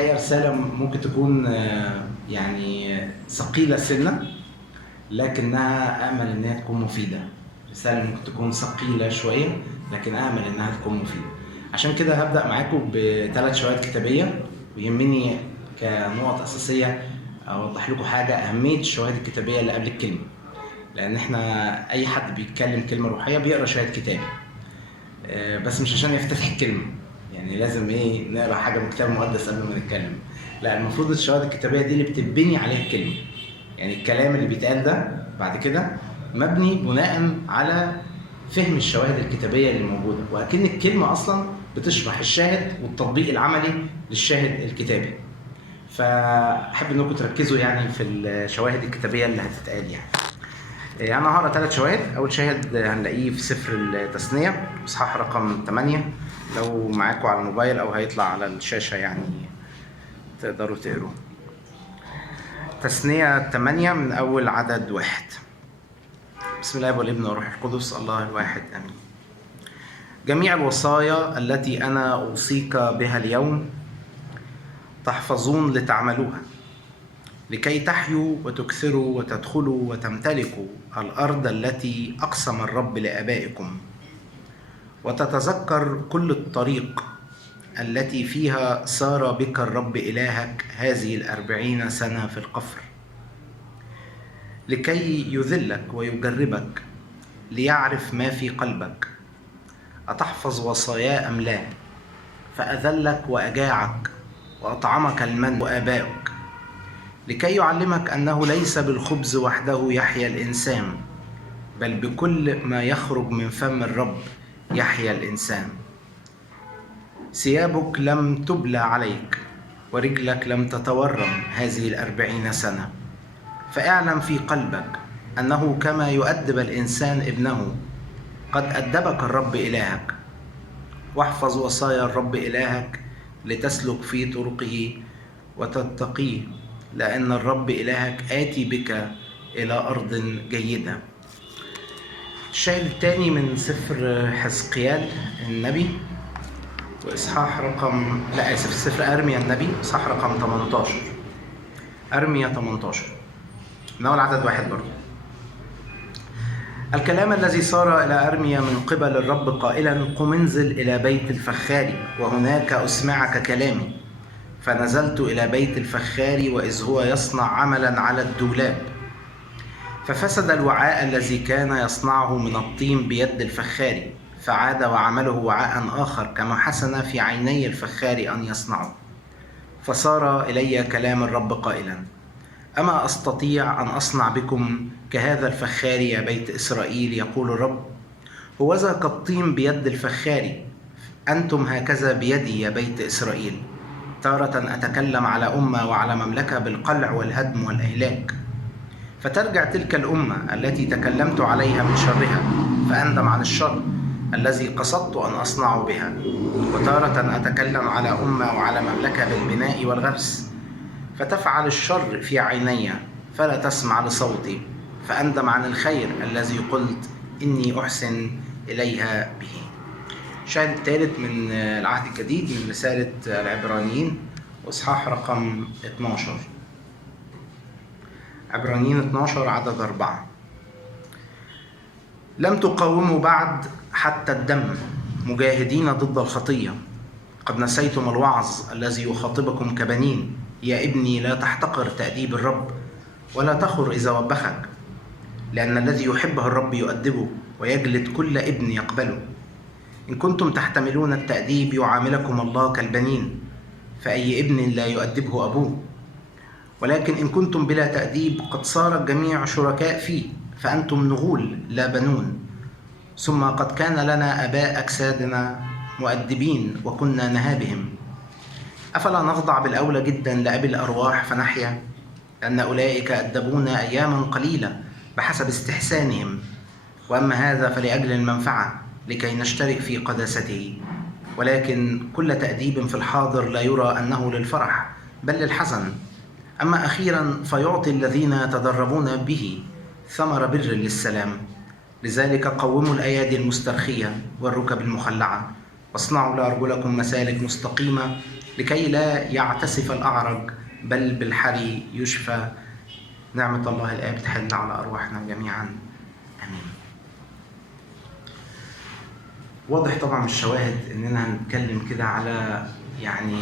الحقيقة رسالة ممكن تكون يعني ثقيلة سنة، لكنها أمل إنها تكون مفيدة. رسالة ممكن تكون ثقيلة شوية لكن أمل إنها تكون مفيدة. عشان كده هبدأ معاكم ب3 شواهد كتابية، ويهمني كنقط أساسية أوضح لكم حاجة: أهمية الشواهد الكتابية اللي قبل الكلمة. لأن إحنا أي حد بيتكلم كلمة روحية بيقرأ شاهد كتابي، بس مش عشان يفتتح الكلمة، يعني لازم نقرا حاجه من الكتاب المقدس قبل ما نتكلم. لا، المفروض الشواهد الكتابيه دي اللي بتبني عليها الكلمه، يعني الكلام اللي بيتقال ده بعد كده مبني بناء على فهم الشواهد الكتابيه اللي موجوده، واكن الكلمه اصلا بتشرح الشاهد والتطبيق العملي للشاهد الكتابي. فاحب انكم تركزوا يعني في الشواهد الكتابيه اللي هتتقال. يعني انا هقرا 3 شواهد. اول شاهد هنلاقيه في سفر التثنيه اصحاح رقم 8، لو معاكم على الموبايل او هيطلع على الشاشه يعني تقدروا تقروا. تثنيه 8 من اول عدد 1. بسم الله والابن والروح القدس الله الواحد امين. جميع الوصايا التي انا اوصيك بها اليوم تحفظون لتعملوها، لكي تحيوا وتكثروا وتدخلوا وتمتلكوا الأرض التي أقسم الرب لآبائكم، وتتذكر كل الطريق التي فيها سار بك الرب إلهك هذه 40 سنة في القفر، لكي يذلك ويجربك ليعرف ما في قلبك، أتحفظ وصاياه أم لا؟ فأذلك وأجاعك وأطعمك المن وآبائك، لكي يعلمك أنه ليس بالخبز وحده يحيا الإنسان، بل بكل ما يخرج من فم الرب يحيا الإنسان. ثيابك لم تبلى عليك ورجلك لم تتورم هذه 40 سنة، فاعلم في قلبك أنه كما يؤدب الإنسان ابنه قد أدبك الرب إلهك. واحفظ وصايا الرب إلهك لتسلك في طرقه وتتقيه، لأن الرب إلهك آتي بك إلى أرض جيدة. الشاهد الثاني من سفر حزقيال النبي وإصحاح رقم سفر أرميا النبي إصحاح رقم 18. أرميا 18 من أول عدد 1 برضو. الكلام الذي صار إلى أرميا من قبل الرب قائلا: قم انزل إلى بيت الفخار وهناك أسمعك كلامي. فنزلت إلى بيت الفخار وإذ هو يصنع عملا على الدولاب، ففسد الوعاء الذي كان يصنعه من الطين بيد الفخار، فعاد وعمله وعاء آخر كما حسن في عيني الفخار أن يصنعه. فصار إلي كلام الرب قائلا: أما أستطيع أن أصنع بكم كهذا الفخار يا بيت إسرائيل؟ يقول الرب: هوذا كالطين بيد الفخار، أنتم هكذا بيدي يا بيت إسرائيل. تارة أتكلم على أمة وعلى مملكة بالقلع والهدم والإهلاك، فترجع تلك الأمة التي تكلمت عليها من شرها، فأندم عن الشر الذي قصدت أن أصنع بها. وتارة أتكلم على أمة وعلى مملكة بالبناء والغرس، فتفعل الشر في عيني فلا تسمع لصوتي، فأندم عن الخير الذي قلت إني أحسن إليها به. الشاهد الثالث من العهد الجديد من رسالة العبرانيين وإصحاح رقم 12. عبرانيين 12 عدد 4. لم تقاوموا بعد حتى الدم مجاهدين ضد الخطية، قد نسيتم الوعظ الذي يخاطبكم كبنين. يا ابني لا تحتقر تأديب الرب ولا تخر إذا وبخك، لأن الذي يحبه الرب يؤدبه ويجلد كل ابن يقبله. إن كنتم تحتملون التأديب يعاملكم الله كالبنين، فأي ابن لا يؤدبه أبوه. ولكن إن كنتم بلا تأديب قد صار الجميع شركاء فيه، فأنتم نغول لا بنون. ثم قد كان لنا آباء أجسادنا مؤدبين وكنا نهابهم، أفلا نخضع بالأولى جدا لأبي الأرواح فنحيا؟ لأن أولئك أدبونا أياما قليلة بحسب استحسانهم، وأما هذا فلأجل المنفعة لكي نشترك في قداسته. ولكن كل تأديب في الحاضر لا يرى أنه للفرح بل للحزن، أما أخيرا فيعطي الذين يتدربون به ثمر بر للسلام. لذلك قوموا الأيادي المسترخية والركب المخلعة، واصنعوا لأرجلكم مسالك مستقيمة، لكي لا يعتسف الأعرج بل بالحري يشفى. نعمة الله الآب تحل على أرواحنا جميعا، آمين. واضح طبعا من الشواهد إننا هنتكلم كده على يعني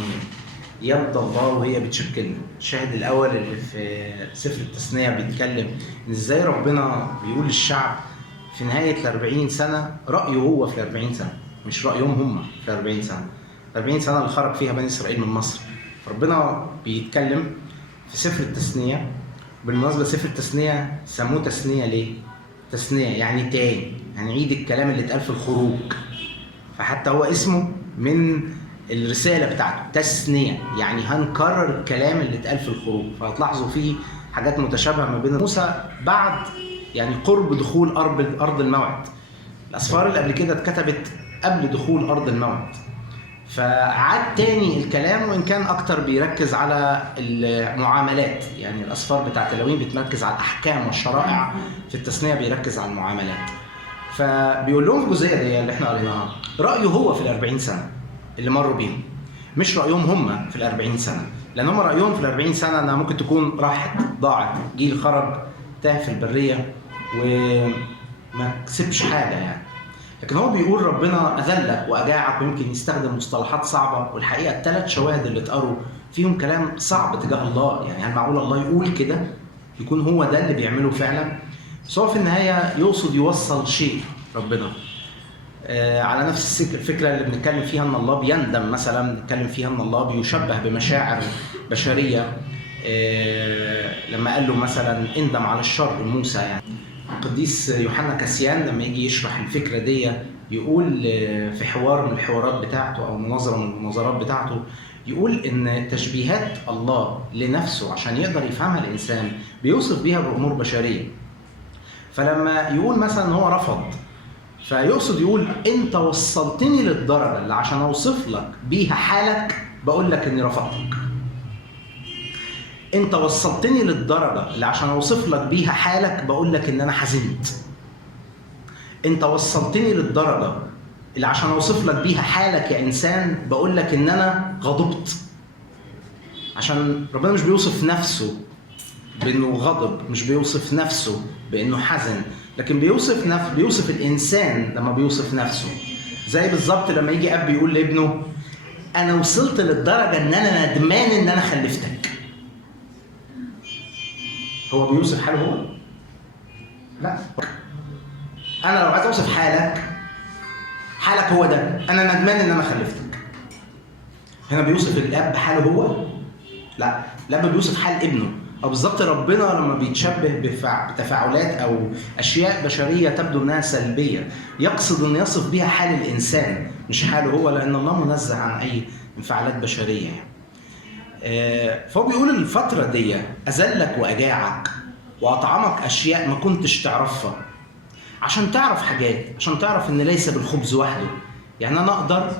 يد الله وهي بتشكلنا. الشاهد الأول اللي في سفر التثنية بيتكلم إن إزاي ربنا بيقول للشعب في نهاية 40 سنة رأيه هو في 40 سنة، مش رأيهم هم في 40 سنة. 40 سنة اللي خرج فيها بني إسرائيل من مصر. ربنا بيتكلم في سفر التثنية. بالمناسبة سفر التثنية سموه تثنية ليه؟ تثنية يعني تاني، يعني عيد الكلام اللي اتقال في الخروج. فحتى هو اسمه من الرسالة بتاعته تثنية، يعني هنكرر الكلام اللي اتقال في الخروج. فهتلاحظوا فيه حاجات متشابهة ما بين موسى بعد يعني قرب دخول أرض الموعد. الأسفار اللي قبل كده اتكتبت قبل دخول أرض الموعد، فعاد تاني الكلام، وإن كان أكتر بيركز على المعاملات. يعني الأسفار بتاعت اللاويين بتركز على الأحكام والشرائع، في التثنية بيركز على المعاملات. فبيقول لهم الجزئية دي اللي احنا قريناها رأيه هو في 40 سنة اللي مروا بيهم، مش رأيهم هم في 40 سنة. لأن هم رأيهم في 40 سنة أنها ممكن تكون راحت ضاعت، جيل خرج تاه في البرية وما كسبش حاجة يعني. لكن هو بيقول ربنا أذلك وأجاعك، ويمكن يستخدم مصطلحات صعبة. والحقيقة الثلاث شواهد اللي اتقروا فيهم كلام صعب تجاه الله. يعني هل معقول الله يقول كده؟ يكون هو ده اللي بيعمله فعلا؟ بس هو في النهاية يقصد يوصل شيء ربنا. على نفس الفكرة اللي بنتكلم فيها ان الله بيندم، مثلا بنتكلم فيها ان الله بيشبه بمشاعر بشرية. لما قال له مثلا اندم على الشر موسى. يعني القديس يوحنا كاسيان لما يجي يشرح الفكرة دي يقول في حوار من الحوارات بتاعته او مناظرة من المناظرات بتاعته، يقول ان تشبيهات الله لنفسه عشان يقدر يفهمها الانسان بيوصف بيها بامور بشرية. فلما يقول مثلا ان هو رفض، فيقصد يقول انت وصلتني للدرجة اللي عشان اوصف لك بيها حالك بقول لك اني رفضتك. انت وصلتني للدرجة اللي عشان اوصف لك بيها حالك بقول لك ان انا حزنت. انت وصلتني للدرجة اللي عشان اوصف لك بيها حالك يا انسان بقول لك ان انا غضبت. عشان ربنا مش بيوصف نفسه بانه غضب، مش بيوصف نفسه بانه حزن، لكن بيوصف الانسان لما بيوصف نفسه. زي بالظبط لما يجي اب يقول لابنه انا وصلت للدرجه ان انا ندمان ان انا خلفتك. هو بيوصف حاله هو؟ لا. انا لو عايز اوصف حالك هو ده، انا ندمان ان انا خلفتك. هنا بيوصف الاب حاله هو؟ لا، الاب بيوصف حال ابنه. أو بالظبط ربنا لما بيتشبه بتفاعلات أو أشياء بشرية تبدو أنها سلبية يقصد أن يصف بها حال الإنسان مش حاله هو، لأن الله منزه عن أي انفعالات بشرية. فهو بيقول الفترة دي أذلك وأجاعك وأطعمك أشياء ما كنتش تعرفها عشان تعرف حاجات، عشان تعرف أن ليس بالخبز وحده. يعني أنا أقدر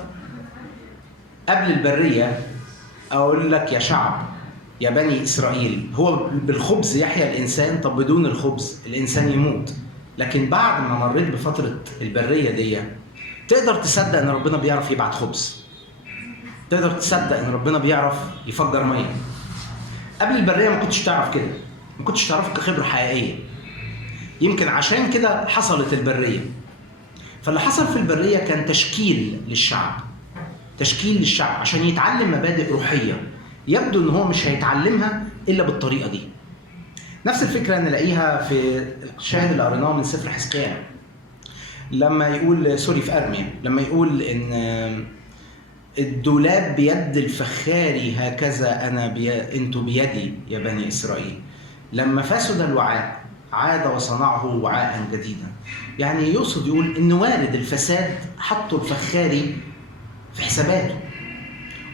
قبل البرية أقول لك يا شعب يا بني إسرائيل هو بالخبز يحيا الإنسان، طب بدون الخبز الإنسان يموت. لكن بعد ما مريت بفترة البرية دي تقدر تصدق إن ربنا بيعرف يبعت خبز، تقدر تصدق إن ربنا بيعرف يفجر مية. قبل البرية ما كنتش تعرف كده، ما كنتش تعرف كخبرة حقيقية. يمكن عشان كده حصلت البرية. فاللي حصل في البرية كان تشكيل للشعب عشان يتعلم مبادئ روحية يبدو ان هو مش هيتعلمها الا بالطريقه دي. نفس الفكره نلاقيها في الشاهد اللي قريناه من سفر حزقيال لما يقول في ارميا لما يقول ان الدولاب بيد الفخاري هكذا انتوا بيدي يا بني اسرائيل. لما فسد الوعاء عاد وصنعه وعاء جديدا. يعني يقصد يقول ان وارد الفساد حطوا الفخاري في حساباته،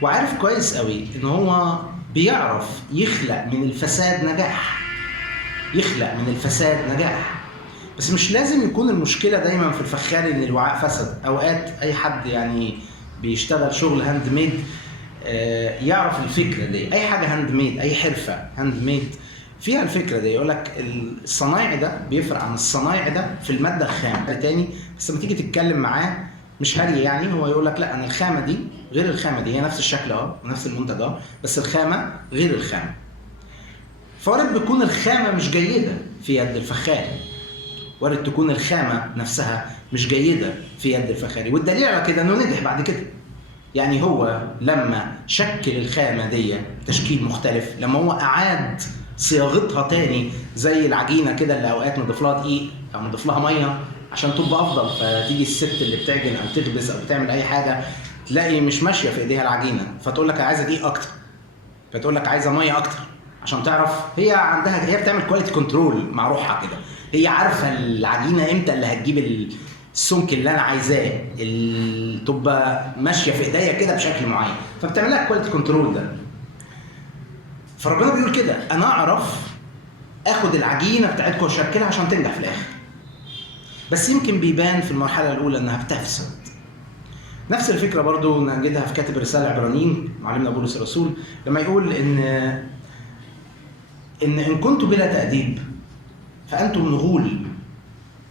وعارف كويس قوي ان هو بيعرف يخلق من الفساد نجاح. بس مش لازم يكون المشكلة دايما في الفخاري ان الوعاء فسد. اوقات اي حد يعني بيشتغل شغل هاند ميد يعرف الفكرة دي. اي حاجة هاند ميد، اي حرفة هاند ميد فيها الفكرة دي. يقولك الصنايعي ده بيفرق عن الصنايعي ده في المادة الخام تاني، بس لما تيجي تتكلم معاه مش هري يعني، هو يقول لك لا انا الخامه دي غير الخامه دي، هي نفس الشكل ونفس المنتج بس الخامه غير الخامه. فوارد بتكون الخامه مش جيده في يد الفخاري، وارد تكون الخامه نفسها مش جيده في يد الفخاري، والدليل على كده انه نجح بعد كده. يعني هو لما شكل الخامه دي تشكيل مختلف، لما هو اعاد صياغتها تاني زي العجينه كده اللي اوقات نضيف لها دقيق او نضيف لها ميه عشان تبقى افضل، فتيجي الست اللي بتعجن او تخبز او بتعمل اي حاجه تلاقي مش ماشيه في ايديها العجينه، فتقول لك عايزه دقيق اكتر، فتقول لك عايزه ميه اكتر، عشان تعرف هي عندها، هي بتعمل كواليتي كنترول مع روحها كده، هي عارفه العجينه امتى اللي هتجيب السمك اللي انا عايزاه، تبقى ماشيه في ايديا كده بشكل معين، فبتعمل لها كواليتي كنترول ده. فربنا بيقول كده انا اعرف اخد العجينه بتاعتكم واشكلها عشان تنجح في الاخر، بس يمكن بيبان في المرحله الاولى انها بتفسد. نفس الفكره برضو نجدها في كاتب رساله عبرانيين معلمنا بولس الرسول لما يقول ان كنتم بلا تأديب فانتم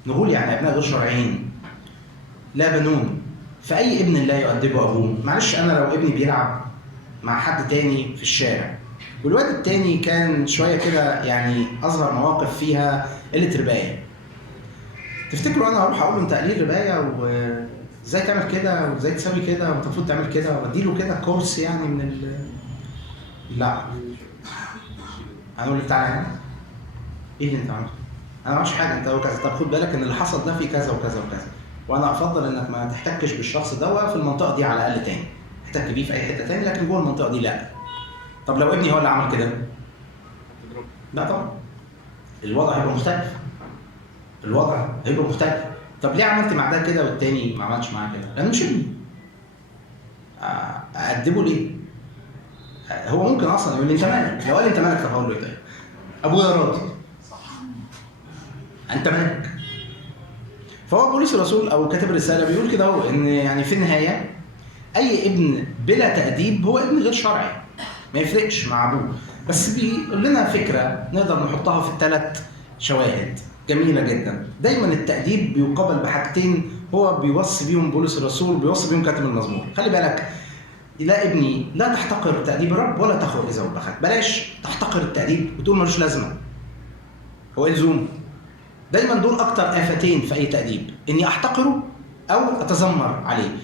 نغول يعني ابناء غير شرعيين لا بنون، فاي ابن لا يؤدبه ابوه. معلش انا لو ابني بيلعب مع حد تاني في الشارع والواد التاني كان شويه كده يعني اظهر مواقف فيها قله ربايه، تفتكروا انا هروح اقول له انت قليل ربايه وازاي تعمل كده وازاي تسوي كده وانت المفروض تعمل كده واديله كده كورس يعني لا، هنقول له تعالى هنا ايه اللي انت عملته؟ انا ما عملتش حاجه، انت كذا، طب خد بالك ان اللي حصل ده فيه كذا وكذا وكذا، وانا افضل انك ما تحتكش بالشخص ده في المنطقه دي على الاقل تاني، احتك بيه في اي حته تاني لكن جوه المنطقه دي لا. طب لو ابني هو اللي عمل كده لا طبعا الوضع هيبقى مختلف، طب ليه عملت مع ده كده والتاني ما عملش معاه كده؟ لانه مش ابني. أأدبه ليه؟ هو ممكن اصلا يقول لي انت مالك، لو قال لي انت مالك طب هقول له ايه طيب؟ ابويا راضي، انت مالك؟ فهو بولس الرسول او كاتب الرساله بيقول كده هو ان يعني في النهايه اي ابن بلا تأديب هو ابن غير شرعي، ما يفرقش مع ابوه، بس بيقول لنا فكره نقدر نحطها في الثلاث شواهد جميله جدا. دايما التأديب بيقابل بحاجتين هو بيوصي بيهم بولس الرسول، بيوصي بيهم كاتب المزمور. خلي بالك لا ابني لا تحتقر تأديب الرب ولا تخر اذا وبخت. بلاش تحتقر التأديب وتقول ملوش لازمه، هو لزوم. دايما دول اكتر آفتين في اي تأديب، اني احتقره او اتذمر عليه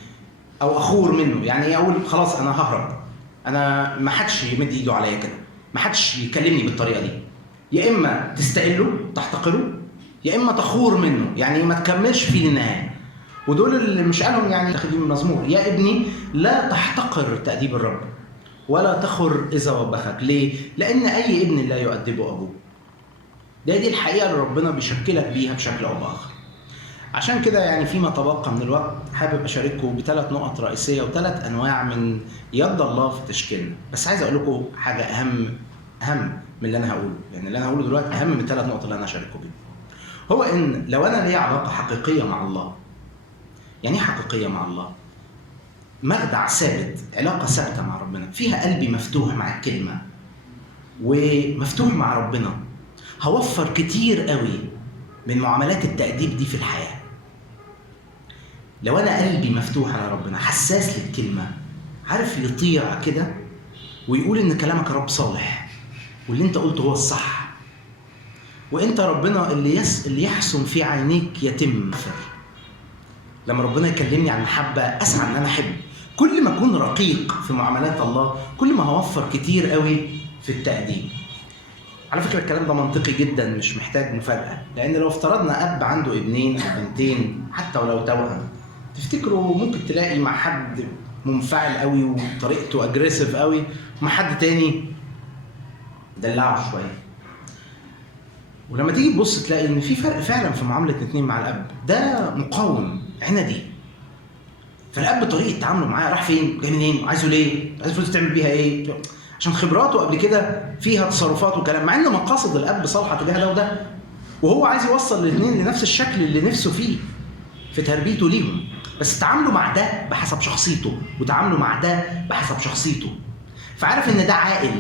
او اخور منه، يعني اقول خلاص انا ههرب، انا ما حدش يمد ايده عليا كده، ما حدش يكلمني بالطريقه دي. يا اما تستقله تحتقره يا اما تخور منه، يعني ما تكملش فيه للنهايه. ودول اللي مش قالهم يعني تخديم المزمور، يا ابني لا تحتقر تأديب الرب ولا تخر اذا وبخك. ليه؟ لان اي ابن لا يؤدبه ابوه. دي الحقيقه اللي ربنا بيشكلك بيها بشكل او باخر. عشان كده يعني فيما تبقى من الوقت حابب اشارككم بثلاث نقط رئيسيه وثلاث انواع من يد الله في تشكيلنا. بس عايز اقول لكم حاجه اهم من اللي انا هقوله، يعني اللي انا هقوله دلوقتي اهم من الثلاث نقط اللي انا هشارككم بيهم. هو ان لو انا ليا علاقه حقيقيه مع الله، يعني ايه حقيقيه مع الله؟ مخدع ثابت، علاقه ثابته مع ربنا، فيها قلبي مفتوح مع الكلمه ومفتوح مع ربنا، هوفر كتير قوي من معاملات التأديب دي في الحياه. لو انا قلبي مفتوح على ربنا، حساس للكلمه، عارف يطيع كده ويقول ان كلامك يا رب صالح واللي انت قلته هو الصح، وانت ربنا اللي يحسن في عينيك يتم. لما ربنا يكلمني عن محبه اسعى ان انا احب. كل ما اكون رقيق في معاملات الله كل ما هوفر كتير قوي في التأديب. على فكره الكلام ده منطقي جدا مش محتاج مفاجاه، لان لو افترضنا اب عنده ابنين او بنتين حتى ولو توأم، تفتكروا ممكن تلاقي مع حد منفعل قوي وطريقته اجريسيف قوي ومع حد تاني دلعه شويه. ولما تيجي تبص تلاقي ان في فرق فعلا في معامله الاثنين مع الاب. ده مقاوم عنادي، فالاب طريقه تعامله معاه راح فين جاي منين عايزه ليه عايز فلوس تعمل بيها ايه، عشان خبراته قبل كده فيها تصرفات وكلام، مع ان مقاصد الاب صالحه تجاه ده وده، وهو عايز يوصل الاثنين لنفس الشكل اللي نفسه فيه في تربيته ليهم، بس تعاملوا مع ده بحسب شخصيته وتعاملوا مع ده بحسب شخصيته. فعارف ان ده عاقل،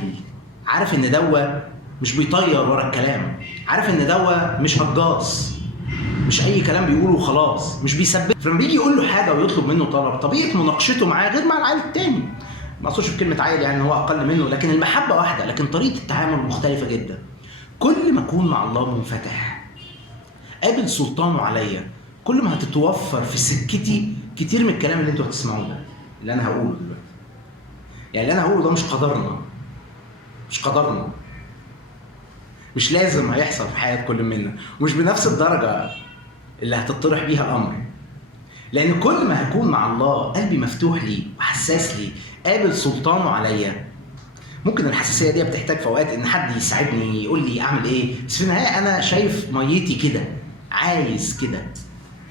عارف ان دوا مش بيطير ورا الكلام، عارف ان دوا مش هجاص مش اي كلام بيقوله وخلاص، مش بيثبت. فلما بيجي يقول له حاجه ويطلب منه طلب، طبيعه مناقشته معاه غير مع العيل التاني. ما اقصدش بكلمه عيل يعني هو اقل منه، لكن المحبه واحده، لكن طريقه التعامل مختلفه جدا. كل ما اكون مع الله منفتح قابل سلطانه عليا، كل ما هتتوفر في سكتي كتير من الكلام اللي انتوا هتسمعوه ده، اللي انا هقوله دلوقتي. يعني اللي انا هقوله ده مش قدرنا، مش قدرنا، مش لازم هيحصل في حياه كل منا، ومش بنفس الدرجه اللي هتطرح بيها الامر. لان كل ما هكون مع الله قلبي مفتوح لي وحساس لي، قابل سلطانه عليا. ممكن الحساسيه دي بتحتاج في اوقات ان حد يساعدني يقول لي اعمل ايه، بس في النهايه انا شايف ميتي كده، عايز كده،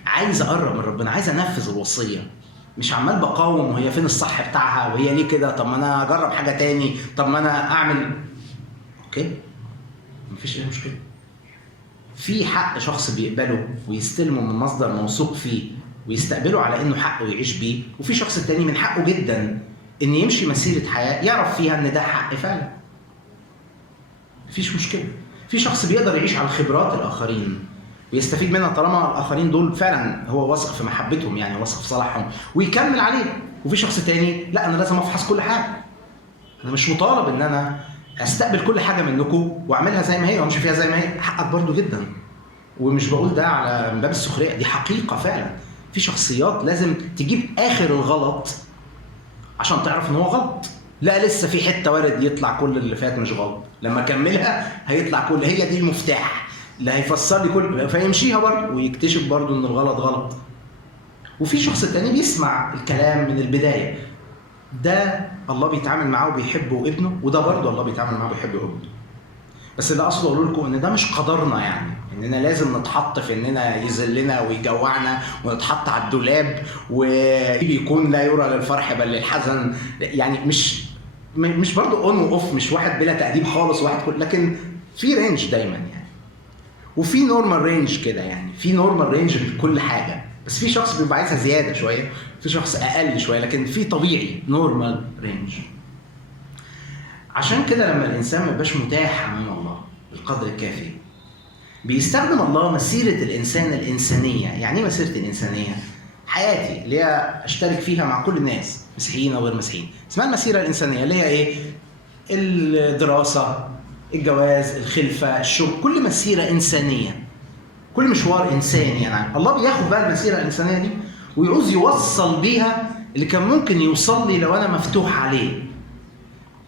عايز اقرب من ربنا، عايز انفذ الوصيه، مش عمال بقاوم وهي فين الصح بتاعها وهي ليه كده، طب ما انا اجرب حاجه تاني، طب ما انا اعمل. اوكي، مفيش اي مشكله. في حق شخص بيقبله ويستلمه من مصدر موثوق فيه ويستقبله على انه حقه يعيش بيه، وفي شخص تاني من حقه جدا ان يمشي مسيره حياه يعرف فيها ان ده حق فعلا. مفيش مشكله. في شخص بيقدر يعيش على خبرات الاخرين ويستفيد منها طالما الاخرين دول فعلا هو واثق في محبتهم، يعني واثق في صلاحهم ويكمل عليه. وفي شخص تاني لا، انا لازم افحص كل حاجه، انا مش مطالب ان انا استقبل كل حاجه منكم واعملها زي ما هي وامشي فيها زي ما هي. حقك برضو جدا، ومش بقول ده على من باب السخريه، دي حقيقه فعلا. في شخصيات لازم تجيب اخر الغلط عشان تعرف ان هو غلط. لا، لسه في حته وارد يطلع كل اللي فات مش غلط، لما اكملها هيطلع كل، هي دي المفتاح اللي هيفسر لي كل، فيمشيها برضه ويكتشف برضه ان الغلط غلط. وفي شخص تاني بيسمع الكلام من البدايه، ده الله بيتعامل معاه وبيحبه وابنه، وده برضه الله بيتعامل معاه وبيحبه وابنه. بس اللي اقصد اقول لكم ان ده مش قدرنا، يعني اننا لازم نتحط في اننا يذلنا ويجوعنا ونتحط على الدولاب وبيكون لا يرى للفرح بل للحزن. يعني مش برضه اون واوف، مش واحد بلا تأديب خالص واحد كل، لكن في رينج دايما يعني، وفي نورمال رينج كده، يعني في نورمال رينج لكل حاجه. بس في شخص بيبقى عايزها زياده شويه، في شخص اقل شويه، لكن في طبيعي نورمال رينج. عشان كده لما الانسان ما يبقاش متاح امام الله بالقدر الكافي، بيستخدم الله مسيره الانسان الانسانيه. يعني ايه مسيره الانسانيه؟ حياتي اللي هي اشترك فيها مع كل الناس، مسيحيين او غير مسيحيين، اسمها المسيره الانسانيه، اللي هي ايه؟ الدراسه، الجواز، الخلفه، الشغل، كل مسيره انسانيه، كل مشوار انساني. يعني الله بياخد بقى المسيره الانسانيه دي ويعوز يوصل بيها اللي كان ممكن يوصل لي لو انا مفتوح عليه.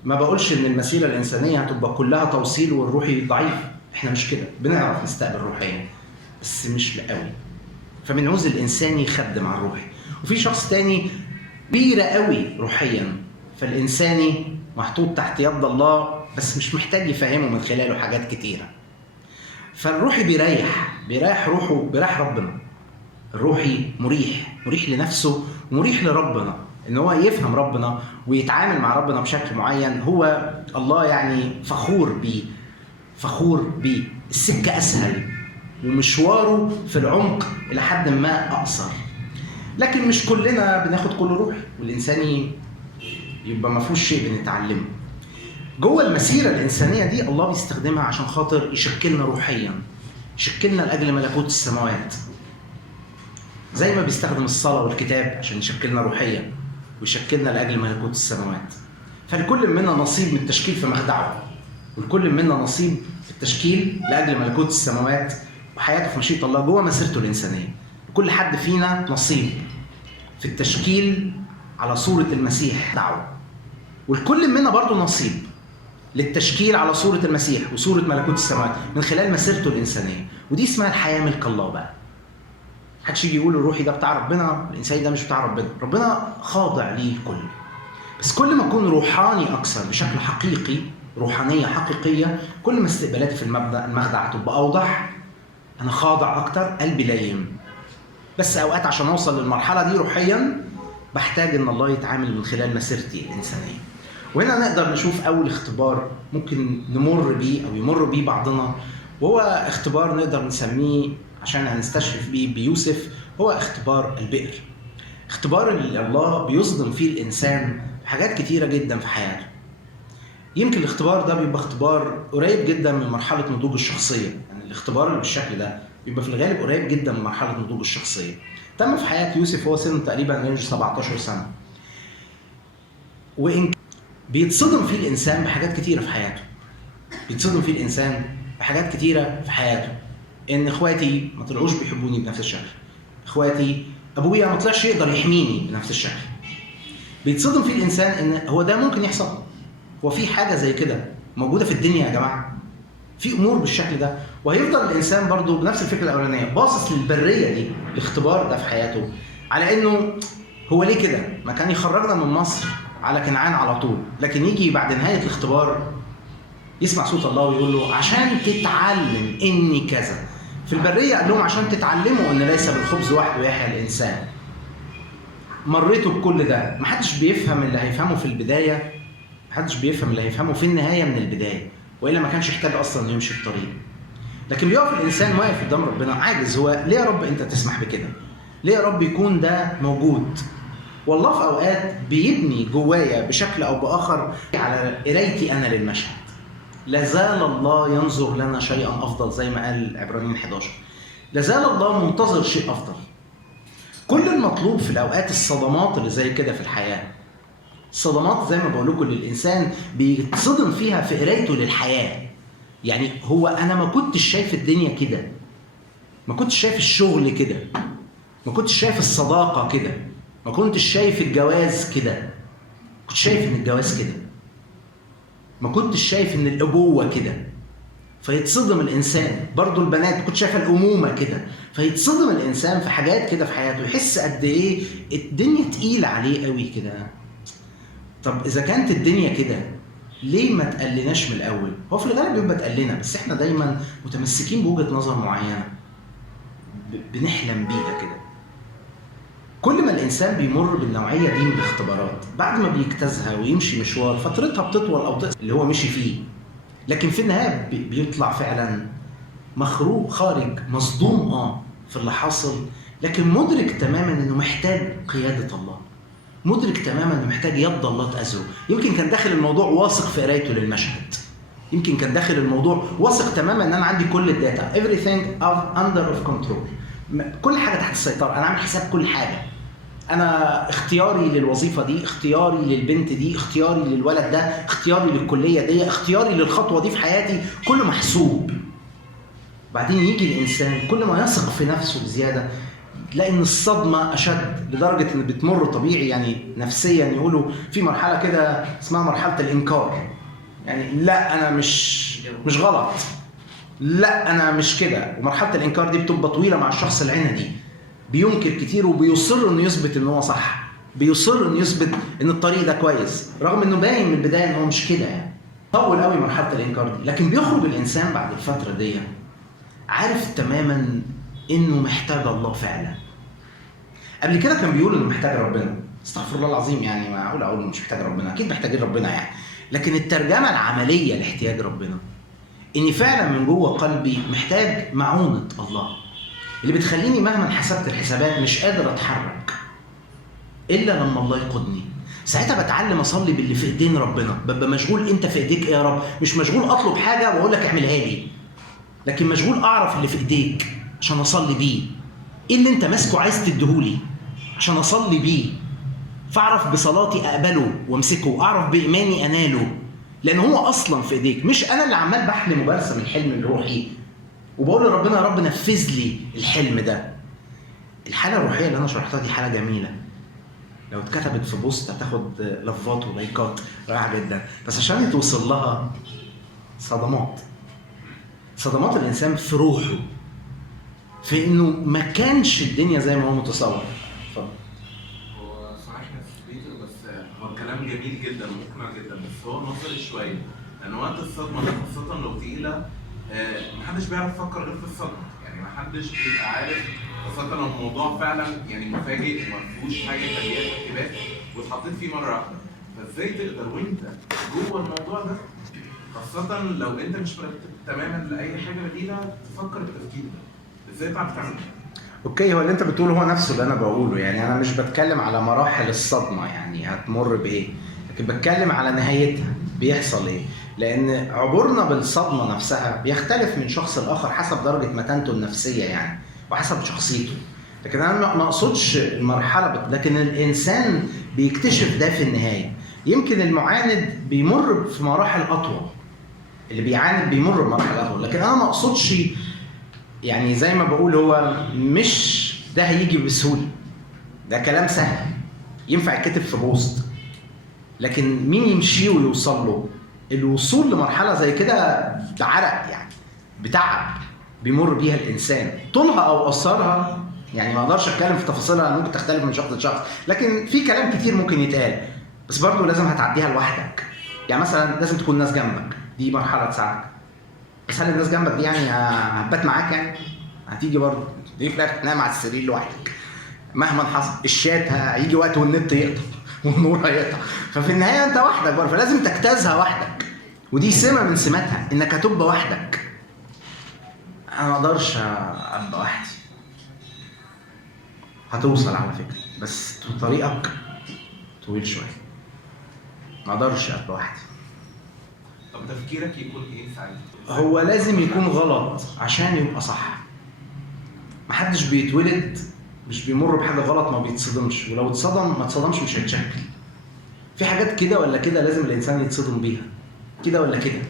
ما بقولش ان المسيره الانسانيه هتبقى كلها توصيل والروحي ضعيف، احنا مش كده، بنعرف نستقبل روحيا بس مش قوي، فبنعوز الانسان يخدم على الروحي. وفي شخص تاني كبيره قوي روحيا، فالانساني محطوط تحت يد الله بس مش محتاج يفهمه من خلاله حاجات كتيره. فالروحي بيريح روحه، بيريح ربنا. الروحي مريح لنفسه ومريح لربنا، ان هو يفهم ربنا ويتعامل مع ربنا بشكل معين. هو الله يعني فخور بيه، السكه اسهل ومشواره في العمق الى حد ما اقصر. لكن مش كلنا بناخد كل روح، والانساني يبقى ما فيهوش شيء بنتعلمه. جوه المسيره الانسانيه دي الله بيستخدمها عشان خاطر يشكلنا روحيا، يشكلنا لاجل ملكوت السماوات. زي ما بيستخدم الصلاه والكتاب عشان يشكلنا روحيا ويشكلنا لاجل ملكوت السماوات. فلكل منا نصيب من التشكيل في مخدعه، والكل منا نصيب في التشكيل لاجل ملكوت السماوات وحياته في مشيئه الله جوه مسيرته الانسانيه. كل حد فينا نصيب في التشكيل على صوره المسيح دعوه، والكل منا برضه نصيب للتشكيل على صورة المسيح وصورة ملكوت السماوات من خلال مسيرته الإنسانية. ودي اسمها الحياة ملك الله بقى. محدش يجي يقول الروحي ده بتاع ربنا، الإنساني ده مش بتاع ربنا. ربنا خاضع ليه الكل، بس كل ما أكون روحاني أكثر بشكل حقيقي، روحانية حقيقية، كل ما استقبالاتي في المخدع هتبقى أوضح، أنا خاضع أكتر، قلبي لايم. بس أوقات عشان أوصل للمرحلة دي روحيا بحتاج إن الله يتعامل من خلال مسيرتي الإنسانية. وهنا نقدر نشوف أول اختبار ممكن نمر بيه أو يمر بيه بعضنا، وهو اختبار نقدر نسميه عشان هنستشرف بيه بيوسف، هو اختبار البئر. اختبار اللي الله بيصدم فيه الإنسان بحاجات كتيرة جدا في حياته. يمكن الاختبار ده بيبقى اختبار قريب جدا من مرحلة نضوج الشخصية، يعني الاختبار اللي بالشكل ده يبقى في الغالب قريب جدا من مرحله نضوج الشخصيه. تم في حياه يوسف هو سنه تقريبا رينج 17 سنه، وان بيتصدم فيه الانسان بحاجات كتيره في حياته. بيتصدم فيه الانسان بحاجات كتيره في حياته، ان اخواتي ما طلعوش بيحبوني بنفس الشكل، اخواتي ابويا ما طلعش يقدر يحميني بنفس الشكل. بيتصدم فيه الانسان ان هو ده ممكن يحصل، هو في حاجه زي كده موجوده في الدنيا يا جماعه، في امور بالشكل ده. وهيفضل الانسان برضو بنفس الفكره الاولانيه باصص للبريه دي، الاختبار ده في حياته، على انه هو ليه كده؟ ما كان يخرجنا من مصر على كنعان على طول، لكن يجي بعد نهايه الاختبار يسمع صوت الله ويقول له عشان تتعلم اني كذا. في البريه قال لهم عشان تتعلموا ان ليس بالخبز وحده يحيى الانسان. مريتوا بكل ده، محدش بيفهم اللي هيفهمه في البدايه، محدش بيفهم اللي هيفهمه في النهايه من البدايه، والا ما كانش يحتاج اصلا يمشي الطريق. لكن بيقف الانسان واقف قدام ربنا عاجز، هو ليه يا رب انت تسمح بكده؟ ليه يا رب يكون ده موجود؟ والله في اوقات بيبني جوايا بشكل او باخر على قرايتي انا للمشهد. لا زال الله ينظر لنا شيئا افضل، زي ما قال عبرانيين 11. لا زال الله منتظر شيء افضل. كل المطلوب في الاوقات الصدمات اللي زي كده في الحياه، الصدمات زي ما بقول لكم اللي الانسان بيتصدم فيها في قرايته للحياه. يعني هو انا ما كنتش شايف الدنيا كده، ما كنتش شايف الشغل كده، ما كنتش شايف الصداقه كده، ما كنتش شايف الجواز كده، كنت شايف ان الجواز كده، ما كنتش شايف ان الابوه كده. فيتصدم الانسان. برضو البنات كنت شايفه الامومه كده. فيتصدم الانسان في حاجات كده في حياته، يحس قد ايه الدنيا تقيله عليه قوي كده. طب اذا كانت الدنيا كده ليه ما تقلناش من الاول؟ هو في الغالب بيبقى تقلنا، بس احنا دايما متمسكين بوجهه نظر معينه بنحلم بيها كده. كل ما الانسان بيمر بالنوعيه دي من الاختبارات، بعد ما بيجتازها ويمشي مشوار فترتها بتطول او تقصر اللي هو مشي فيه، لكن في النهايه بيطلع فعلا مخروق خارج، مصدوم في اللي حاصل، لكن مدرك تماما انه محتاج قياده الله، مدرك تماما انه محتاج يد الله تأزره. يمكن كان داخل الموضوع واثق في قرايته للمشهد، يمكن كان داخل الموضوع واثق تماما ان انا عندي كل الداتا، everything under of control، كل حاجه تحت السيطره، انا عامل حساب كل حاجه، انا اختياري للوظيفه دي، اختياري للبنت دي، اختياري للولد ده، اختياري للكليه دي، اختياري للخطوه دي في حياتي، كله محسوب. بعدين يجي الانسان كل ما يثق في نفسه بزياده تلاقي ان الصدمه اشد، لدرجه ان بتمر طبيعي يعني نفسيا، يقولوا في مرحله كده اسمها مرحله الانكار. يعني لا انا مش غلط، لا انا مش كده. ومرحله الانكار دي بتبقى طويله مع الشخص العندي، بينكر كتير وبيصر انه يثبت ان هو صح، بيصر انه يثبت ان الطريق ده كويس، رغم انه باين من البدايه ان هو مش كده. يعني طول قوي مرحله الانكار دي، لكن بيخرج الانسان بعد الفتره دي عارف تماما انه محتاج الله فعلا. قبل كده كان بيقول انه محتاج ربنا، استغفر الله العظيم، يعني معقول اقول مش محتاج ربنا؟ اكيد محتاجين ربنا يعني. لكن الترجمه العمليه لاحتياج ربنا اني فعلا من جوه قلبي محتاج معونه الله، اللي بتخليني مهما حسبت الحسابات مش قادر اتحرك الا لما الله يقودني. ساعتها بتعلم اصلي باللي في ايدين ربنا، ببقى مشغول انت في ايديك ايه يا رب، مش مشغول اطلب حاجه واقول لك اعملها لي، لكن مشغول اعرف اللي في ايديك عشان اصلي بيه. ايه اللي انت ماسكه عايز تديهولي عشان اصلي بيه، فاعرف بصلاتي اقبله وامسكه، واعرف بايماني اناله، لان هو اصلا في ايديك، مش انا اللي عمال بحلم وبرسم الحلم الروحي وبقول لربنا يا رب نفذ لي الحلم ده. الحاله الروحيه اللي انا شرحتها دي حاله جميله، لو اتكتبت في بوست هتاخد لفات ولايكات رائعه جدا، بس عشان توصل لها صدمات الانسان في روحه، في انه ما كانش الدنيا زي ما هو متصور. اتفضل. هو صحيح نسبيته، بس هو الكلام جميل جدا ومقنع جدا، بس هو نظري شويه، لان وقت الصدمه ده خاصه لو تقيله محدش بيعرف يفكر غير في الصدمه، يعني محدش بيبقى عارف، خاصه لو الموضوع فعلا يعني مفاجئ وما فيهوش حاجه تغيير ترتيبات واتحطيت فيه مره واحده، فازاي تقدر وانت جوه الموضوع ده، خاصه لو انت مش مرتب تماما لاي حاجه بديله تفكر بالتفكير ده، ازاي تعرف تعمل كده؟ اوكي، هو اللي انت بتقوله هو نفسه اللي انا بقوله، يعني انا مش بتكلم على مراحل الصدمه يعني هتمر بايه، لكن بتكلم على نهايتها بيحصل ايه. لان عبورنا بالصدمه نفسها بيختلف من شخص لاخر حسب درجه متانته النفسيه يعني، وحسب شخصيته. لكن انا ما اقصدش المرحله لكن الانسان بيكتشف ده في النهايه. يمكن المعاند بيمر في مراحل اطول، اللي بيعاند بيمر بمراحل اطول، لكن انا ما اقصدش يعني زي ما بقول هو مش ده هيجي بسهوله، ده كلام سهل ينفع يتكتب في بوست، لكن مين يمشي ويوصل له؟ الوصول لمرحله زي كده بعرق يعني، بتعب بيمر بيها الانسان، طولها او قصرها يعني ما اقدرش اتكلم في تفاصيلها، ممكن تختلف من شخص لشخص، لكن في كلام كتير ممكن يتقال، بس برضه لازم هتعديها لوحدك. يعني مثلا لازم تكون الناس جنبك، دي مرحله تساعدك. بس هل الناس جنبك دي يعني هتبات معاك يعني؟ هتيجي برضه دي في الاخر تنام على السرير لوحدك مهما حصل، الشات هيجي وقت والنت يقطع والنور هيقطع، ففي النهايه انت وحدك برضه، فلازم تجتازها وحدك، ودي سمه من سماتها انك هتبقى وحدك. انا ما اقدرش ابقى وحدي، هتوصل على فكره بس طريقك طويل شويه، ما اقدرش ابقى وحدي. طب تفكيرك يكون ايه ساعتها؟ هو لازم يكون غلط عشان يبقى صح. محدش بيتولد مش بيمر بحاجه غلط ما بيتصدمش، ولو اتصدم ما اتصدمش مش هيتشكل. في حاجات كده ولا كده لازم الانسان يتصدم بيها، كده ولا كده.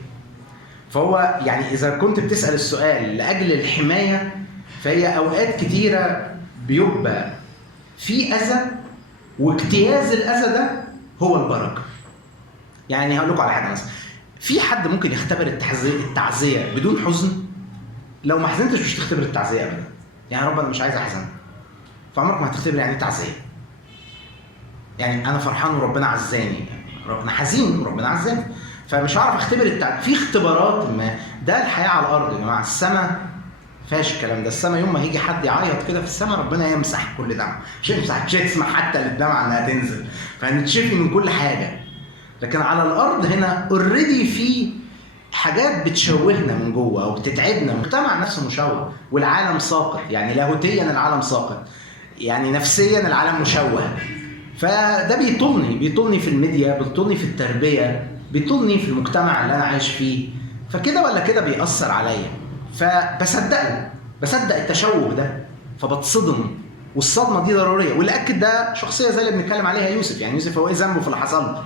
فهو يعني اذا كنت بتسال السؤال لاجل الحمايه، فهي اوقات كتيره بيبقى في اذى، واجتياز الاذى ده هو البركه. يعني هقول لكم على حاجه مثلا، في حد ممكن يختبر التعزيه بدون حزن؟ لو ما حزنتش مش هتختبر التعزيه ابدا. يعني رب انا مش عايز احزن، فعمرك ما هتختبر يعني ايه تعزيه. يعني انا فرحان وربنا عزاني، ربنا حزين وربنا عزاني، فمش هعرف اختبر في اختبارات ما. ده الحياه على الارض يا جماعه. السماء فيهاش الكلام ده. السماء يوم ما هيجي حد يعيط كده في السماء ربنا يمسح كل دمعه، مش هتسمح حتى للدمعه انها تنزل، فهنتشفي من كل حاجه. لكن على الارض هنا اوريدي في حاجات بتشوهنا من جوه او بتتعبنا. المجتمع نفسه مشوه، والعالم ساقط، يعني لاهوتيا العالم ساقط، يعني نفسيا العالم مشوه. فده بيطولني في الميديا، بيطولني في التربيه، بيطولني في المجتمع اللي انا عايش فيه، فكده ولا كده بيأثر عليا، فبصدقه، بصدق التشوه ده، فبتصدم. والصدمه دي ضروريه، واللي اكد ده شخصيه زي اللي بنتكلم عليها يوسف. يعني يوسف هو ايه ذنبه في اللي حصل له؟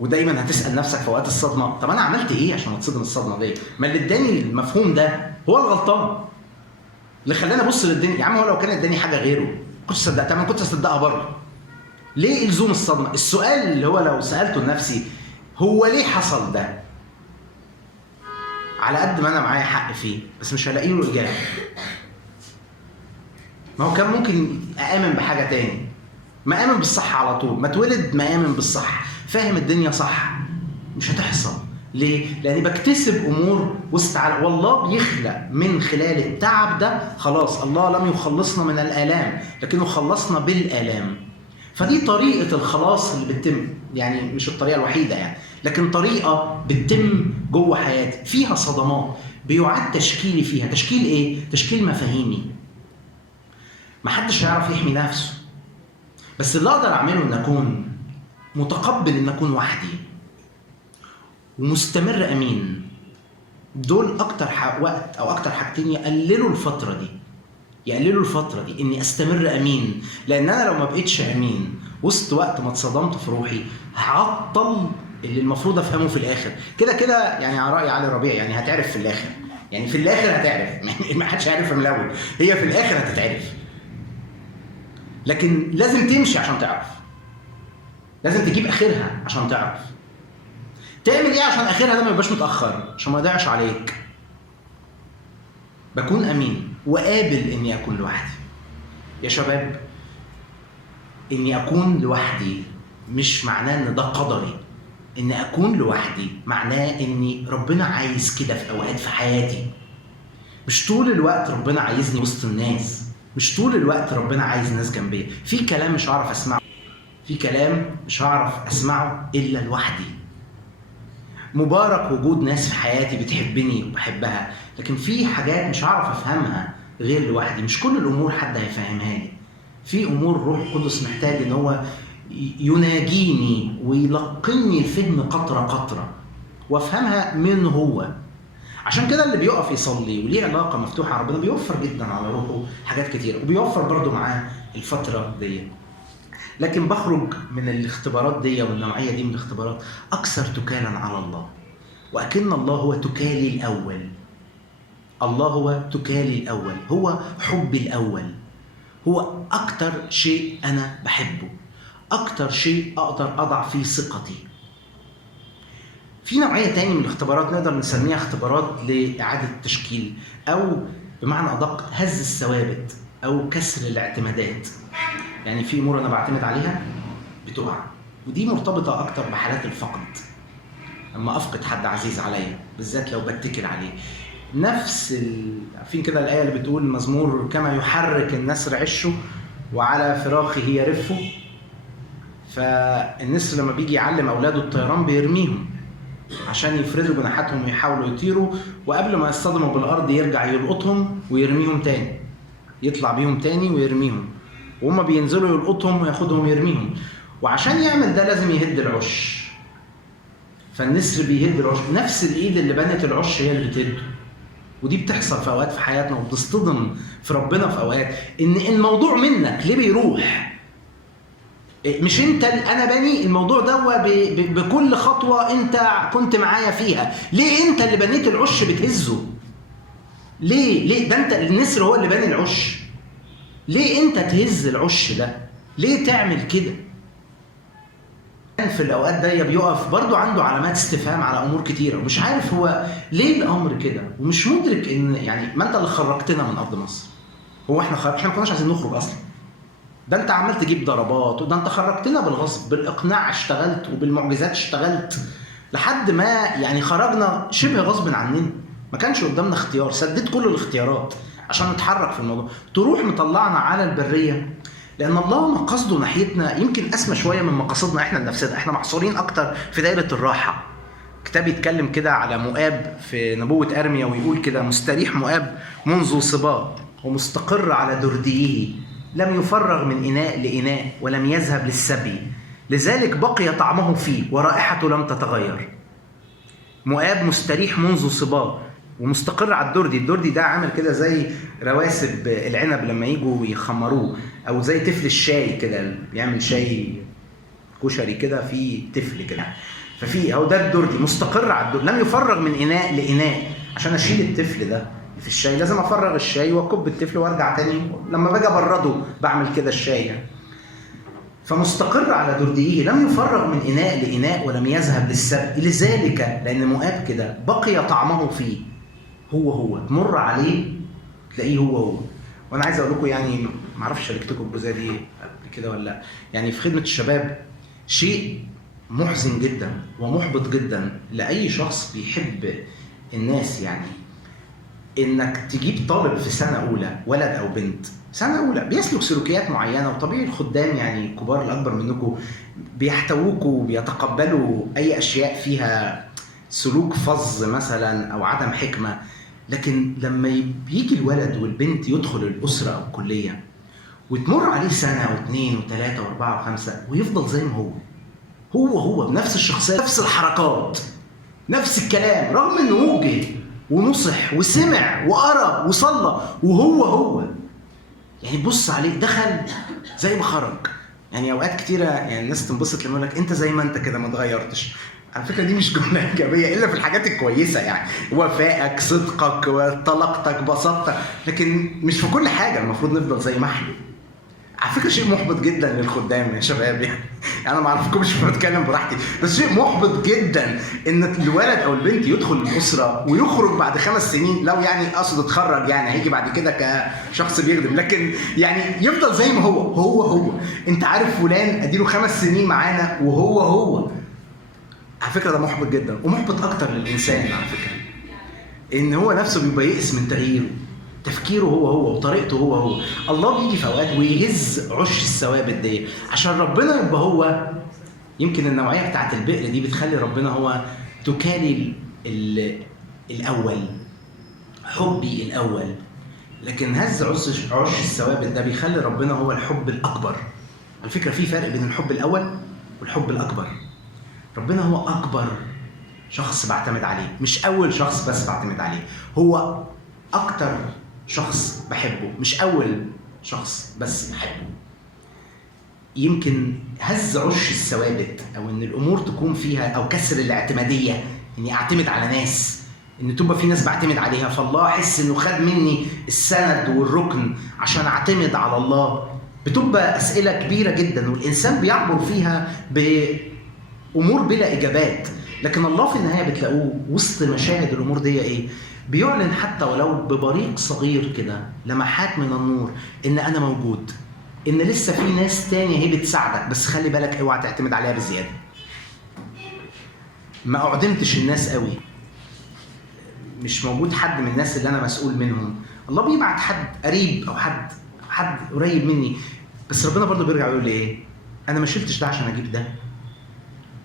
ودايما هتسال نفسك في اوقات الصدمه، طب انا عملت ايه عشان اتصدم الصدمه دي؟ ما اللي اداني المفهوم ده هو الغلطان، اللي خلاني ابص للدنيا. يا عم هو لو كان اداني حاجه غيره كنت صدقتها، ما كنت اصدقها برضه. ليه الزوم الصدمه؟ السؤال اللي هو لو سالته لنفسي هو ليه حصل ده؟ على قد ما انا معايا حق فيه بس مش هلاقي له اجابه. ما هو كان ممكن اامن بحاجه تاني، ما امن بالصح على طول، ما اتولد ما امن بالصح، فاهم الدنيا صح. مش هتحصل. ليه؟ لاني بكتسب امور وسط والله بيخلق من خلال التعب ده. خلاص الله لم يخلصنا من الالام لكنه خلصنا بالالام. فدي طريقه الخلاص اللي بتتم، يعني مش الطريقه الوحيده يعني، لكن طريقه بتتم جوه حياتي فيها صدمات بيعاد تشكيلي فيها. تشكيل ايه؟ تشكيل مفاهيمي. محدش هيعرف يحمي نفسه، بس اللي اقدر اعمله ان اكون متقبل ان اكون وحدي ومستمر امين. دول اكتر وقت او اكتر حاجتين يقللوا الفتره دي اني استمر امين. لان انا لو ما بقيتش امين وسط وقت ما اتصدمت في روحي هعطل اللي المفروض افهمه في الاخر. كده يعني على راي علي ربيع، يعني هتعرف في الاخر، يعني في الاخر هتعرف. يعني ما حدش عارف من الاول، هي في الاخر هتتعرف. لكن لازم تمشي عشان تعرف، لازم تجيب اخرها عشان تعرف تعمل ايه عشان اخرها ده ما يبقاش متاخر، عشان ما يضيعش عليك. بكون امين وقابل اني اكون لوحدي. يا شباب، اني اكون لوحدي مش معناه ان ده قدري. ان اكون لوحدي معناه اني ربنا عايز كده في اوقات في حياتي. مش طول الوقت ربنا عايزني وسط الناس، مش طول الوقت ربنا عايز ناس جنبي. في كلام مش هعرف اسمعه، في كلام مش هعرف اسمعه الا لوحدي. مبارك وجود ناس في حياتي بتحبني وبحبها، لكن في حاجات مش هعرف افهمها غير لوحدي. مش كل الامور حد هيفهمها لي. في امور روح القدس محتاج ان هو يناجيني ويلقني الفهم قطره قطره، وافهمها من هو. عشان كده اللي بيقف يصلي وليه علاقه مفتوحه على ربنا بيوفر جدا على روحه حاجات كتيره، وبيوفر برضو معاه الفتره دي. لكن بخرج من الاختبارات دي والنوعيه دي من الاختبارات اكثر توكالا على الله، واكن الله هو توكالي الاول. الله هو توكالي الاول، هو حبي الاول، هو اكتر شيء انا بحبه، اكتر شيء اقدر اضع فيه ثقتي. في نوعيه تاني من الاختبارات نقدر نسميها اختبارات لاعاده التشكيل، او بمعنى ادق هز الثوابت او كسر الاعتمادات. يعني في امور انا بعتمد عليها بتقع، ودي مرتبطه اكتر بحالات الفقد. اما افقد حد عزيز عليا بالذات لو بتكل عليه، عارفين كده الايه اللي بتقول المزمور كما يحرك النسر عشه وعلى فراخه يرفه. فالنسر لما بيجي يعلم اولاده الطيران بيرميهم عشان يفردوا جناحاتهم ويحاولوا يطيروا، وقبل ما يصطدموا بالارض يرجع يلقطهم ويرميهم تاني، يطلع بيهم تاني ويرميهم، وهم بينزلوا يلقطهم وياخدهم ويرميهم. وعشان يعمل ده لازم يهد العش. فالنسر بيهد العش، نفس الايد اللي بنت العش هي اللي بتهده. ودي بتحصل في اوقات في حياتنا، وبتصطدم في ربنا في اوقات ان الموضوع منك ليه بيروح. مش انت انا بني الموضوع ده بكل خطوه انت كنت معايا فيها، ليه انت اللي بنيت العش بتهزه؟ ليه ده انت النسر هو اللي بني العش، ليه انت تهز العش ده؟ ليه تعمل كده؟ في الاوقات دي بيقف برضو عنده علامات استفهام على امور كتيره، ومش عارف هو ليه الامر كده، ومش مدرك ان يعني ما انت اللي خرجتنا من ارض مصر. هو احنا ما كناش عايزين نخرج اصلا، ده انت عمال تجيب ضربات، وده انت خرجتنا بالغصب، بالاقناع اشتغلت وبالمعجزات اشتغلت لحد ما يعني خرجنا شبه غصب عننا، ما كانش قدامنا اختيار، سديت كل الاختيارات عشان نتحرك في الموضوع. تروح مطلعنا على البريه، لان الله مقاصده ناحيتنا يمكن اسمى شويه من مقاصدنا احنا لنفسنا. احنا محصورين اكتر في دايره الراحه. كتاب يتكلم كده على مؤاب في نبوه ارميا ويقول كده: مستريح مؤاب منذ صباه ومستقر على درديه، لم يفرغ من اناء لاناء ولم يذهب للسبي، لذلك بقي طعمه فيه ورائحته لم تتغير. مؤاب مستريح منذ صباه ومستقر على الدردي ده عامل كده زي رواسب العنب لما يجوا يخمروه، او زي تفل الشاي كده، بيعمل شاي كشري كده فيه تفل كده، ففي اهو ده الدردي مستقر على الدردي، لم يفرغ من اناء لاناء. عشان اشيل التفل ده في الشاي لازم افرغ الشاي واكب التفل وارجع تاني، لما باجي ابرده بعمل كده الشاي يعني. فمستقر على درديه، لم يفرغ من اناء لاناء ولم يذهب للسبي، لذلك لان مؤاب كده بقي طعمه فيه. هو تمر عليه تلاقيه هو. وانا عايز اقول لكم يعني ما اعرفش شاركتكم الجزئيه دي قبل كده ولا لا، يعني في خدمه الشباب شيء محزن جدا ومحبط جدا لاي شخص بيحب الناس، يعني انك تجيب طالب في سنه اولى، ولد او بنت سنه اولى بيسلك سلوكيات معينه، وطبيعي الخدام يعني الكبار الاكبر منكم بيحتووكوا وبيتقبلوا اي اشياء فيها سلوك فظ مثلا او عدم حكمه. لكن لما بيجي الولد والبنت يدخل الاسره او الكليه وتمر عليه سنه واثنين وثلاثه واربعه وخمسه ويفضل زي ما هو بنفس الشخصيه، نفس الحركات، نفس الكلام، رغم انه وجه ونصح وسمع وقرا وصلى وهو يعني بص عليه دخل زي ما خرج. يعني اوقات كتيره يعني الناس تنبسط لما يقول لك انت زي ما انت كده ما اتغيرتش. على فكره دي مش جمله ايجابيه الا في الحاجات الكويسه، يعني وفائك، صدقك، طلاقتك، بساطتك، لكن مش في كل حاجه المفروض نفضل زي ما احنا. على فكره شيء محبط جدا للخدام يا شباب، يعني انا ما اعرفكمش بتكلم براحتي، بس شيء محبط جدا ان الولد او البنت يدخل الاسره ويخرج بعد 5 سنين، لو يعني اقصد اتخرج يعني هيجي بعد كده كشخص بيخدم، لكن يعني يفضل زي ما هو. انت عارف فلان اديله 5 سنين معانا وهو. على فكره ده محبط جدا، ومحبط اكتر للانسان على فكره، ان هو نفسه بيبقى يئس من تغييره، تفكيره هو وطريقته هو. الله بيجي في اوقات ويهز عش الثوابت دي عشان ربنا يبقى هو. يمكن النوعيه بتاعت البئر دي بتخلي ربنا هو توكالي الاول، حبي الاول. لكن هز عش الثوابت ده بيخلي ربنا هو الحب الاكبر. على فكره في فرق بين الحب الاول والحب الاكبر. ربنا هو اكبر شخص بعتمد عليه، مش اول شخص بس بعتمد عليه، هو اكتر شخص بحبه، مش اول شخص بس بحبه. يمكن هز عش الثوابت او ان الامور تكون فيها، او كسر الاعتماديه، اني اعتمد على ناس، ان تبقى في ناس بعتمد عليها، فالله احس انه خد مني السند والركن عشان اعتمد على الله. بتبقى اسئله كبيره جدا والانسان بيعبر فيها بامور بلا اجابات، لكن الله في النهايه بتلاقوه وسط مشاهد الامور دي ايه؟ بيعلن حتى ولو ببريق صغير كده، لمحات من النور، ان انا موجود، ان لسه في ناس تانية هي بتساعدك، بس خلي بالك اوعى تعتمد عليها بزياده. ما اعدمتش الناس قوي، مش موجود حد من الناس اللي انا مسؤول منهم، الله بيبعت حد قريب او حد قريب مني، بس ربنا برضه بيرجع يقول لي ايه؟ انا ما شلتش ده عشان اجيب ده.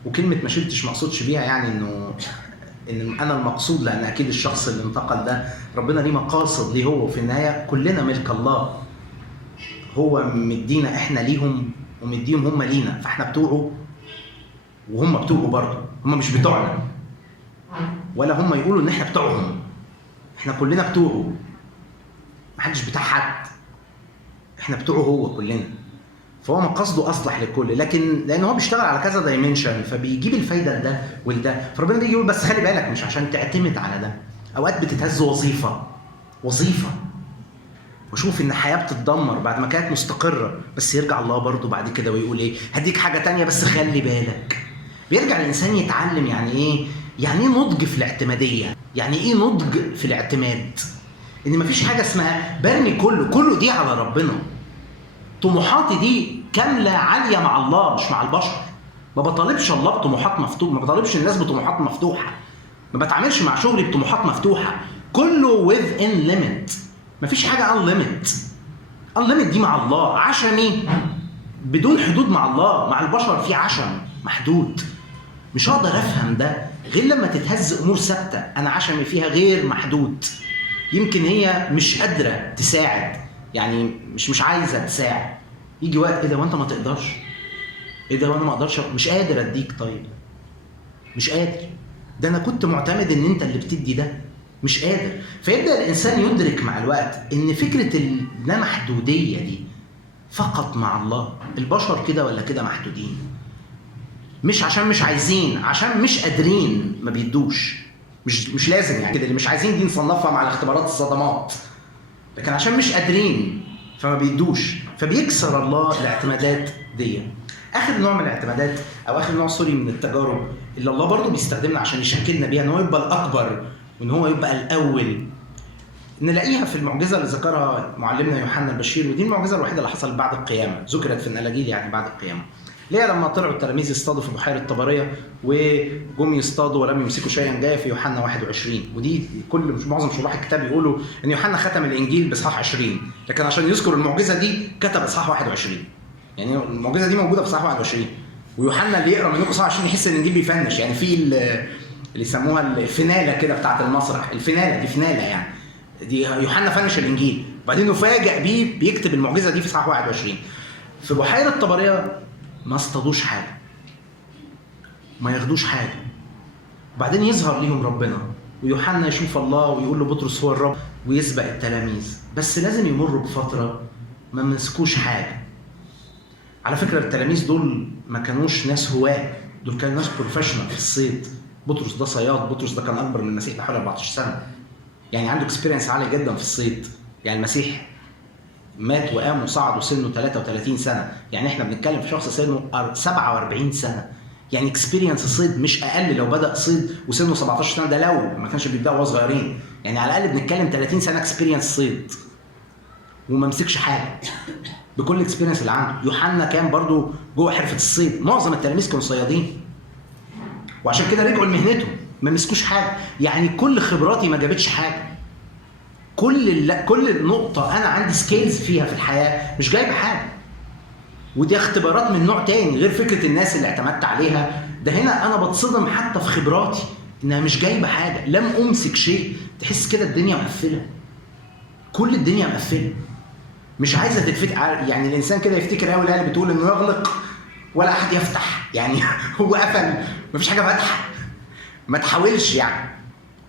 وكلمه ما شلتش ما اقصدش بيها يعني ان انا المقصود، لان اكيد الشخص اللي انتقل ده ربنا ليه مقاصد ليه هو، وفي النهايه كلنا ملك الله، هو مدينا احنا ليهم ومديهم هم لينا، فاحنا بتوعه وهم بتوعه برضه، هم مش بتوعنا ولا هم يقولوا ان احنا بتوعهم، احنا كلنا بتوعه، محدش بتاع حد، احنا بتوعه هو كلنا. فهو مقاصده اصلح للكل، لكن لان هو بيشتغل على كذا دايمنشن فبيجيب الفايده لده ولده، فربنا بيجي يقول بس خلي بالك مش عشان تعتمد على ده. اوقات بتتهز وظيفه وشوف ان حياه بتتدمر بعد ما كانت مستقره، بس يرجع الله برضه بعد كده ويقول ايه؟ هديك حاجه تانية بس خلي بالك. بيرجع الانسان يتعلم يعني ايه نضج في الاعتماديه، يعني ايه نضج في الاعتماد، ان مفيش حاجه اسمها برمي كله دي على ربنا. طموحاتي دي كامله عاليه مع الله مش مع البشر. ما بطالبش الله بطموحات مفتوحه، ما بطالبش الناس بطموحات مفتوحه، ما بتعاملش مع شغلي بطموحات مفتوحه، كله within limit، مفيش حاجه unlimited دي مع الله. عشمي بدون حدود مع الله، مع البشر في عشم محدود، مش هقدر افهم ده غير لما تتهز امور ثابته انا عشمي فيها غير محدود. يمكن هي مش قادره تساعد، يعني مش عايزه تساعد، يجي وقت ايه ده وانت ما تقدرش، ايه ده وانا ما اقدرش، مش قادر اديك، طيب مش قادر، ده انا كنت معتمد ان انت اللي بتدي ده، مش قادر. فيبدا الانسان يدرك مع الوقت ان فكره اللامحدوديه دي فقط مع الله. البشر كده ولا كده محدودين، مش عشان مش عايزين، عشان مش قادرين ما بيدوش. مش لازم يعني كده، اللي مش عايزين دي نصنفها مع الاختبارات الصدمات، لكن عشان مش قادرين فما بيدوش، فبيكسر الله الاعتمادات دي. اخر نوع من الاعتمادات او اخر نوع من التجارب اللي الله برضو بيستخدمنا عشان يشكلنا بيها ان هو يبقى الاكبر وان هو يبقى الاول، نلاقيها في المعجزه اللي ذكرها معلمنا يوحنا البشير، ودي المعجزه الوحيده اللي حصلت بعد القيامه، ذكرت في الاناجيل يعني بعد القيامه. ليه؟ لما طلعوا التلاميذ يصطادوا في بحيره طبريه وجم يصطادوا ولم يمسكوا شيئا، جايه في يوحنا 21، ودي معظم شراح الكتاب يقولوا ان يوحنا ختم الانجيل باصحاح 20، لكن عشان يذكر المعجزه دي كتب اصحاح 21. يعني المعجزه دي موجوده في اصحاح 21، ويوحنا اللي يقرا منكم اصحاح 20 يحس ان الانجيل بيفنش، يعني في اللي يسموها الفناله كده بتاعه المسرح، الفناله دي فناله يعني، دي يوحنا فنش الانجيل وبعدين نفاجئ بيه بيكتب المعجزه دي في اصحاح 21. في بحيره طبريه ما اصطادوش حاجه، ما ياخدوش حاجه، وبعدين يظهر ليهم ربنا ويوحنا يشوف الله ويقول له بطرس هو الرب ويسبق التلاميذ، بس لازم يمروا بفتره ما مسكوش حاجه. على فكره التلاميذ دول ما كانوش ناس هواه، دول كانوا ناس بروفيشنال في الصيد. بطرس ده صياد، بطرس ده كان اكبر من المسيح بحوالي 14 سنه، يعني عنده اكسبيرينس عالي جدا في الصيد. يعني المسيح مات وقام وصعد وسنه 33 سنه، يعني احنا بنتكلم في شخص سنه 47 سنه، يعني اكسبيرينس الصيد مش اقل. لو بدا صيد وسنه 17 سنه ده لو ما كانش بيبدا وهو صغيرين، يعني على الاقل بنتكلم 30 سنه اكسبيرينس صيد وما مسكش حاجه بكل الاكسبيرينس اللي عنده. يوحنا كان برضو جوه حرفه الصيد، معظم التلاميذ كانوا صيادين وعشان كده رجعوا لمهنتهم ما مسكوش حاجه، يعني كل خبراتي ما جابتش حاجه، كل نقطه انا عندي سكيلز فيها في الحياه مش جايبه حاجه. ودي اختبارات من نوع تاني غير فكره الناس اللي اعتمدت عليها، ده هنا انا بتصدم حتى في خبراتي انها مش جايبه حاجه، لم امسك شيء. تحس كده الدنيا مقفله، كل الدنيا مقفله مش عايزه تتفتح. يعني الانسان كده يفتكر قوي الايه اللي بتقول انه يغلق ولا احد يفتح، يعني هو قفل مفيش حاجه فاتحه، ما تحاولش يعني.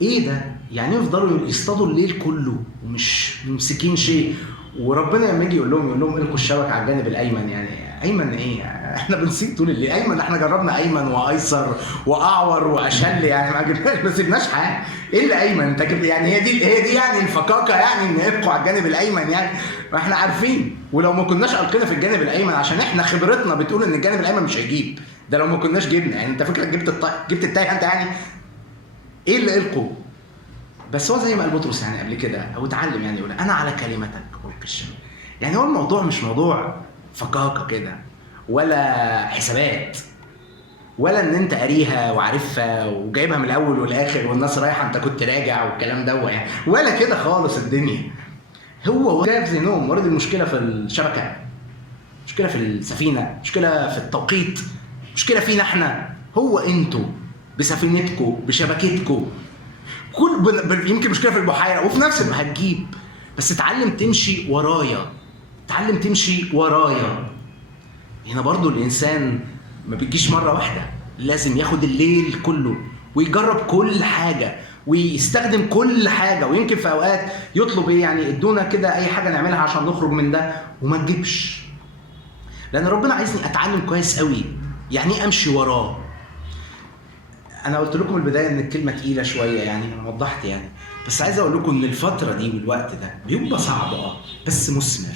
ايه ده؟ يعني يفضلوا يصطادوا الليل كله ومش ممسكين شيء، وربنا لما يجي يقول لهم القوا الشبكه على الجانب الايمن. يعني ايمن ايه؟ احنا بنصيد طول الليل. ايمن احنا جربنا ايمن وايسر واعور واشل، يعني ما جبناش، ما سيبناش حاجه. ايه اللي ايمن؟ انت يعني هي دي يعني الفكاكه، يعني ان ابقوا على الجانب الايمن يعني. ما احنا عارفين، ولو ما كناش القينا في الجانب الايمن عشان احنا خبرتنا بتقول ان الجانب الايمن مش هيجيب. ده لو ما كناش جبنا. يعني انت فكرك جبت التايه انت يعني؟ ايه اللي القوا؟ بس هو زي ما قال بطرس يعني قبل كده، او اتعلم يعني يقول انا على كلمتك القي الشبكه. يعني هو الموضوع مش موضوع فكاكه كده، ولا حسابات، ولا ان انت قاريها وعارفها وجايبها من الاول والاخر والناس رايحه انت كنت راجع والكلام ده يعني، ولا كده خالص الدنيا. هو جايب ذهنهم ورد. المشكله في الشبكه، مشكله في السفينه، مشكله في التوقيت، مشكله فينا احنا. هو انتوا بسفينتكم بشبكتكم، يمكن مشكله في البحيره وفي نفس الوقت هتجيب. بس اتعلم تمشي ورايا، اتعلم تمشي ورايا. هنا برضو الانسان ما بيجيش مره واحده، لازم ياخد الليل كله ويجرب كل حاجه ويستخدم كل حاجه. ويمكن في اوقات يطلب ايه يعني، ادونا كده اي حاجه نعملها عشان نخرج من ده، وما تجيبش. لان ربنا عايزني اتعلم كويس قوي يعني ايه امشي وراه. انا قلت لكم البدايه ان الكلمه تقيله شويه يعني، انا وضحت يعني. بس عايز اقول لكم ان الفتره دي والوقت ده بيبقى صعب بس مثمر،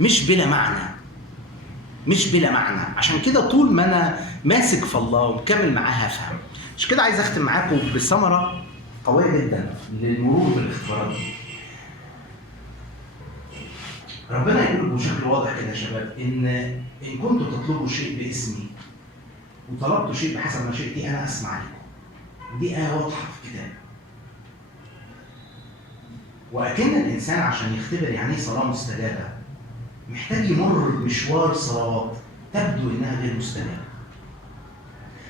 مش بلا معنى، مش بلا معنى. عشان كده طول ما انا ماسك في الله ومكمل معاه هفهم. عشان كده عايز اختم معاكم بثمره قويه جدا للمرور بالاختبارات دي. ربنا يقول بشكل واضح كده يا شباب ان كنتوا تطلبوا شيء باسمي وطلبتوا شيء بحسب مشيئتي انا اسمع لكم. ودي آية واضحة في الكتاب. وأكن الإنسان عشان يختبر يعني ايه صلاة مستجابة محتاج يمر بمشوار صلوات تبدو إنها غير مستجابة،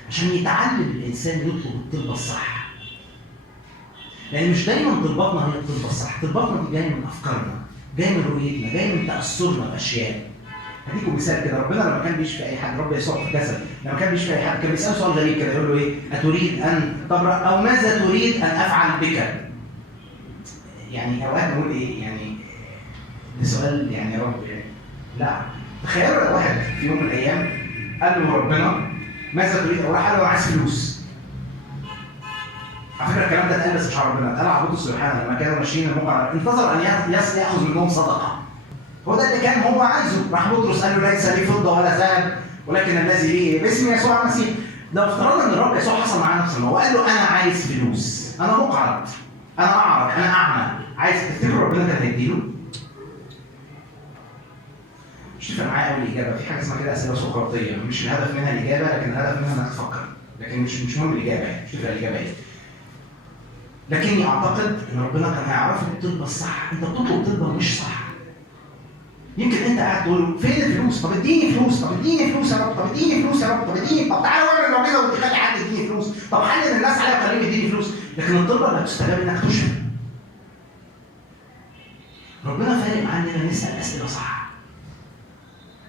عشان يتعلم الإنسان يطلب الطلبة الصح. لأن مش دايما طلباتنا هي الطلبة الصح، طلباتنا دي جاية من أفكارنا، جاية من رؤيتنا، جاية من تأثرنا بأشياء. هديكم مثال كده. ربنا لما كان بيشفي اي حد، رب يسوع في الجسد لما كان بيشفي اي حد كان بيساله سؤال غريب كده، يقول له ايه؟ اتريد ان تبرأ او ماذا تريد ان افعل بك؟ يعني اوقات نقول ايه يعني ده سؤال يعني يا رب يعني. لا، تخيلوا واحد في يوم من الايام قال له ربنا ماذا تريد؟ او راح قال له عايز فلوس. على فكره الكلام ده اتقال بس مش على ربنا، اتقال على عبود سبحانه لما كانوا ماشيين الموقع، انتظر ان ياخذ منهم صدقه. هو ده اللي كان هو عايزه. راح بطرس قال له ليس لي فضه ولا ذهب ولكن الذي لي باسم يسوع المسيح. لو افترضنا ان الرب يسوع حصل معاه نفس الموضوع وقال له انا عايز فلوس، انا مقعد، انا اعرج، انا اعمى، عايز، تفتكر ربنا كان هيديله؟ مش تفرق معايا قوي الاجابه. في حاجه اسمها كده اسئله سقراطيه، مش الهدف منها الاجابه لكن الهدف منها انك تفكر، لكن مش مهم الاجابه يعني، مش تفرق الاجابه ايه. لكني اعتقد ان ربنا كان هيعرف الطلبه الصح. انت بتطلب طلبه مش صح. يمكن انت قاعد تقول له فين الفلوس؟ طب اديني فلوس، طب اديني فلوس يا رب، طب اديني فلوس يا رب، طب اديني، طب تعالى واعمل معجزه وتخلي حد يديني فلوس، طب حلل الناس عليا وخليهم يديني فلوس. لكن الطلبه اللي هتستجاب انك تشفي. ربنا فارق معانا اننا نسال اسئله صح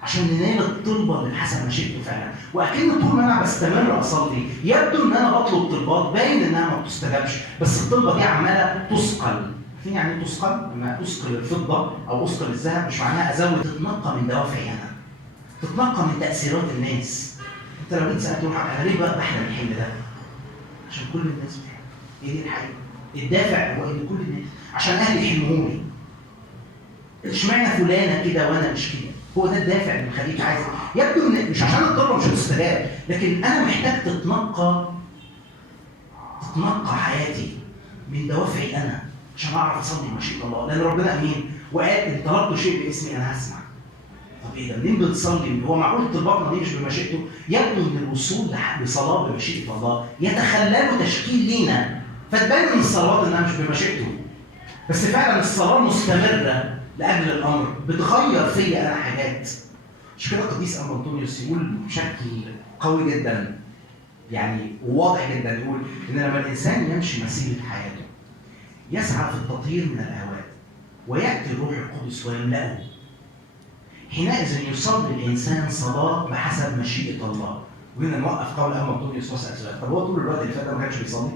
عشان ننال الطلبه اللي بحسب مشيئته فعلا. واكن طول ما انا بستمر اصلي يبدو ان انا بطلب طلبات باين انها ما بتستجابش، بس الطلبه دي عماله تثقل. فين يعني تثقل؟ لما اثقل الفضه او اثقل الذهب مش معناها ازود، تتنقى من دوافعي انا، تتنقى من تاثيرات الناس. انت لو جيت سالت واحد انا ليه بقى بحلم الحلم ده؟ عشان كل الناس بتحلم. هي دي الحقيقه. الدافع هو ان كل الناس، عشان اهلي يحلموني. اشمعنى فلانه كده وانا مش كده؟ هو ده الدافع اللي مخليك عايز. يبدو ان مش عشان الطلبه مش هتستجاب، لكن انا محتاج تتنقى حياتي من دوافعي انا عشان اعرف اصلي مشيئة الله. لان ربنا امين وقال ان طلبتوا شيء باسمي انا هسمع. طب ايه ده؟ منين بتصلي؟ هو معقول طلباتنا دي مش بمشيئته؟ يبدو ان الوصول لصلاه بمشيئة الله يتخلل تشكيل لينا، فتبان من الصلوات انها مش بمشيئته. بس فعلا الصلاه مستمره لاجل الامر بتغير فيا انا حاجات. مش كده القديس ابو انطونيوس يقول بشكل قوي جدا يعني وواضح جدا، يقول ان لما الانسان يمشي مسيره حياته يسعى في التطهير من الاهواء وياتي الروح القدس ويملأه، حينئذ يصلي الانسان صلاه بحسب مشيئه الله وهنا نوقف قول أما بطرس واسأل سؤال، طب هو طول الوقت اللي فات ده ما كانش بيصلي؟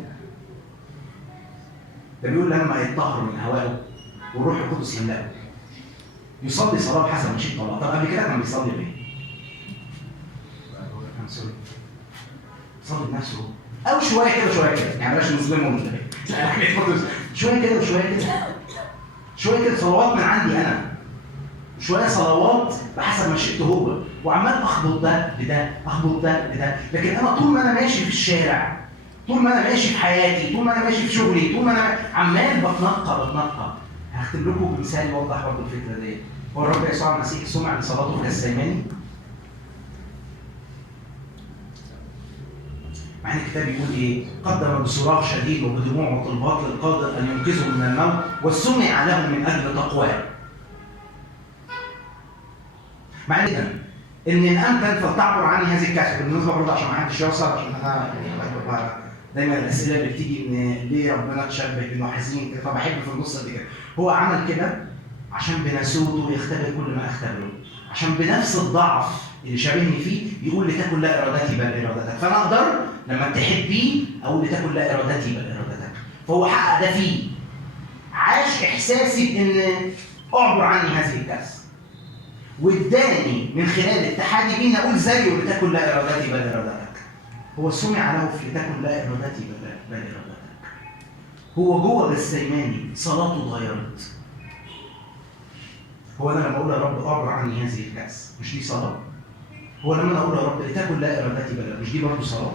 ده بيقول لما يتطهر من هوائه والروح القدس يملأه يصلي صلاة بحسب مشيئة الله. طب قبل كده كان بيصلي بايه؟ صلي بنفسه او شويه كده شويه كده، يعني بلاش نظلمه من شويه كده وشويه كده، شويه كده صلوات من عندي انا، شويه صلوات بحسب مشيئته هو، وعمال اخبط ده بده اخبط ده بده. لكن انا طول ما انا ماشي في الشارع، طول ما انا ماشي في حياتي، طول ما انا ماشي في شغلي، طول ما انا عمال بتنقى. هختم لكم بمثال يوضح برضه الفكره دي. هو الرب يسوع المسيح سمع لصلاته في السيماني، مع ان الكتاب بيقول ايه؟ قدم بصراخ شديد وبدموع وطلبات للقادر ان ينقذه من الموت وسمع له من اجل تقواه. معنى كده ان الامكن فلتعبر عني هذه الكشف. بالنسبه برضه عشان ما حدش يوصل، عشان انا يعني دايما الاسئله اللي بتيجي ان ليه ربنا تشبه انه حزين كده، فبحب في النص دي كده. هو عمل كده عشان بناسوته يختبر كل ما اختبره، عشان بنفس الضعف اللي شابهني فيه يقول لتكن لا ارادتي بل ارادتك. فانا اقدر لما اتحد بيه اقول لتكن لا ارادتي بل ارادتك. فهو حقق ده فيه، عاش احساسي بان اعبر عني هذه الكارثه، واداني من خلال اتحادي بيه اقول زيه لتكن لا ارادتي بل ارادتك. هو سمع له في لتكن لا ارادتي بل ارادتك. هو جوه السيماني صلاته اتغيرت. هو انا لما اقول يا رب اعبر عني هذه الكاس، مش دي صلاه؟ هو لما انا اقول يا رب لتكن لا ارادتي بل، مش دي برضه صلاه؟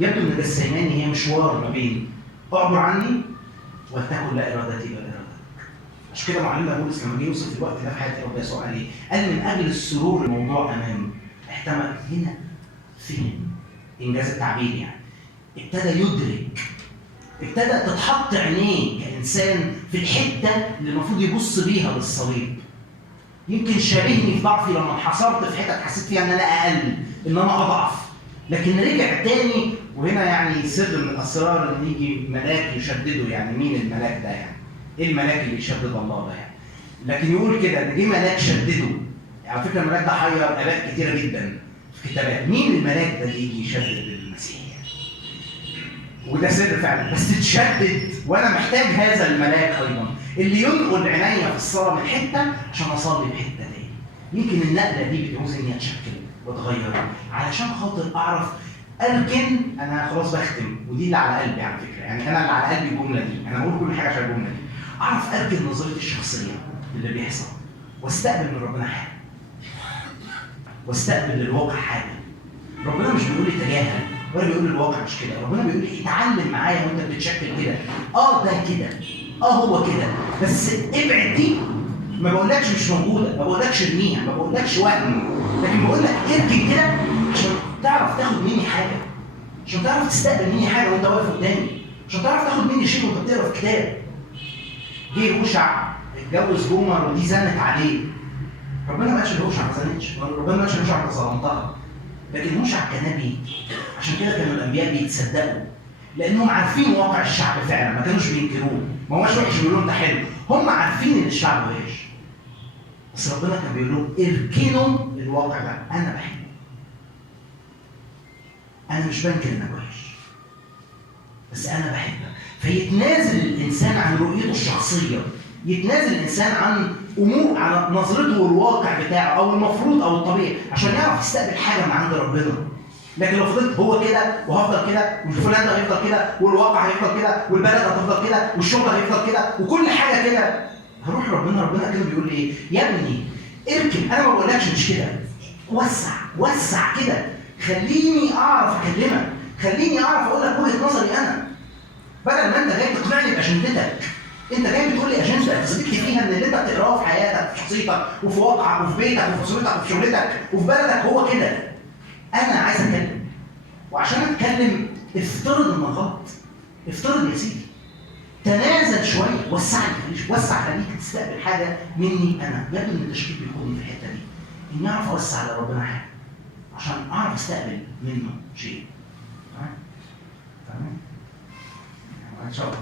يبدو ان السيماني هي مشوار ما بين اعبر عني ولتكن لا ارادتي بل ارادتك. عشان كده معلمنا بولس لما جه يوصف الوقت ده في حياه الرب يسوع قال ايه؟ قال من اجل السرور الموضوع امامه احتمل هنا فهم انجاز التعبير، يعني ابتدى يدرك، ابتدى تتحط عينيه كانسان في الحته اللي المفروض يبص بيها للصليب. يمكن شابهني في ضعفي لما انحصرت في حته حسيت فيها ان انا اقل، ان انا اضعف، لكن رجع تاني. وهنا يعني سر من الاسرار ان يجي ملاك يشدده. يعني مين الملاك ده؟ يعني ايه الملاك اللي يشدد الله ده يعني؟ لكن يقول كده ان جه ملاك شدده. على فكره الملاك ده حير اباء كتيره جدا في كتابات. مين الملاك ده اللي يجي يشدد المسيح؟ وده سر فعلا، بس تشدد وانا محتاج هذا الملاك ايضا اللي ينقل عينيا في الصلاه من حته عشان اصلي بحته تاني. يمكن النقله دي بتعوز اني اتشكل واتغير علشان خاطر اعرف اركن. انا خلاص بختم، ودي اللي على قلبي على فكره، يعني انا اللي على قلبي الجمله دي، انا بقول كل حاجه عشان الجمله دي. اعرف اركن نظرتي الشخصيه اللي بيحصل واستقبل من ربنا حاجه، واستقبل للواقع حاجه. ربنا مش بيقول لي تجاهل ولا بيقول لي الواقع مش كده، ربنا بيقول لي اتعلم معايا وانت بتتشكل كده. ده كده، هو كده، بس ابعد دي. ما بقولكش مش موجوده، ما بقولكش ارميها، ما بقولكش وهم، لكن بقول لك اركن كده عشان تعرف تاخد مني حاجه، عشان تعرف تستقبل مني حاجه وانت واقف قدامي، عشان تعرف تاخد مني شيء وانت بتقرا في كتاب. جه هوشع اتجوز جمر ودي زنت عليه. ربنا ما قالش لهوشع ما زنتش، ربنا ما قالش لهوشع انت ظلمتها، لكن هوشع كنبي. عشان كده كانوا الانبياء بيتصدقوا لانهم عارفين واقع الشعب فعلا، ما كانوش بينكروه. ما هوش وحش بيقولوا انت حلو، هم عارفين ان الشعب وحش، بس ربنا كان بيقول لهم اركنوا الواقع ده. انا بحبه، انا مش بنكر انك وحش، بس انا بحبك. فيتنازل الانسان عن رؤيته الشخصيه، يتنازل الانسان عن امور على نظرته والواقع بتاعه او المفروض او الطبيعي عشان يعرف يستقبل حاجه من عند ربنا. لكن لو فضلت هو كده وهفضل كده وفلان ده هيفضل كده والواقع هيفضل كده والبلد هتفضل كده والشغل هيفضل كده وكل حاجه كده، هروح ربنا كده بيقول لي ايه؟ يا ابني اركن. انا ما بقولكش مش كده، وسع كده، خليني اعرف اكلمك، خليني اعرف اقول لك وجهه نظري انا، بدل ما انت جاي تقنعني باجندتك. انت جاي بتقول لي اجنده تثبت لي فيها ان اللي انت بتقراه في حياتك وفي شخصيتك وفي واقعك وفي بيتك وفي اسرتك وفي شغلتك وفي بلدك هو كده. انا عايز اتكلم، وعشان اتكلم افترض انك غلط، افترض يا سيدي، تنازل شويه، وسع خليك تستقبل حاجه مني انا. يبدو ان التشكيك بيكون في الحته دي، اني اعرف اوسع على ربنا حاجه عشان اعرف استقبل منه شيء. تمام؟ ان شاء الله.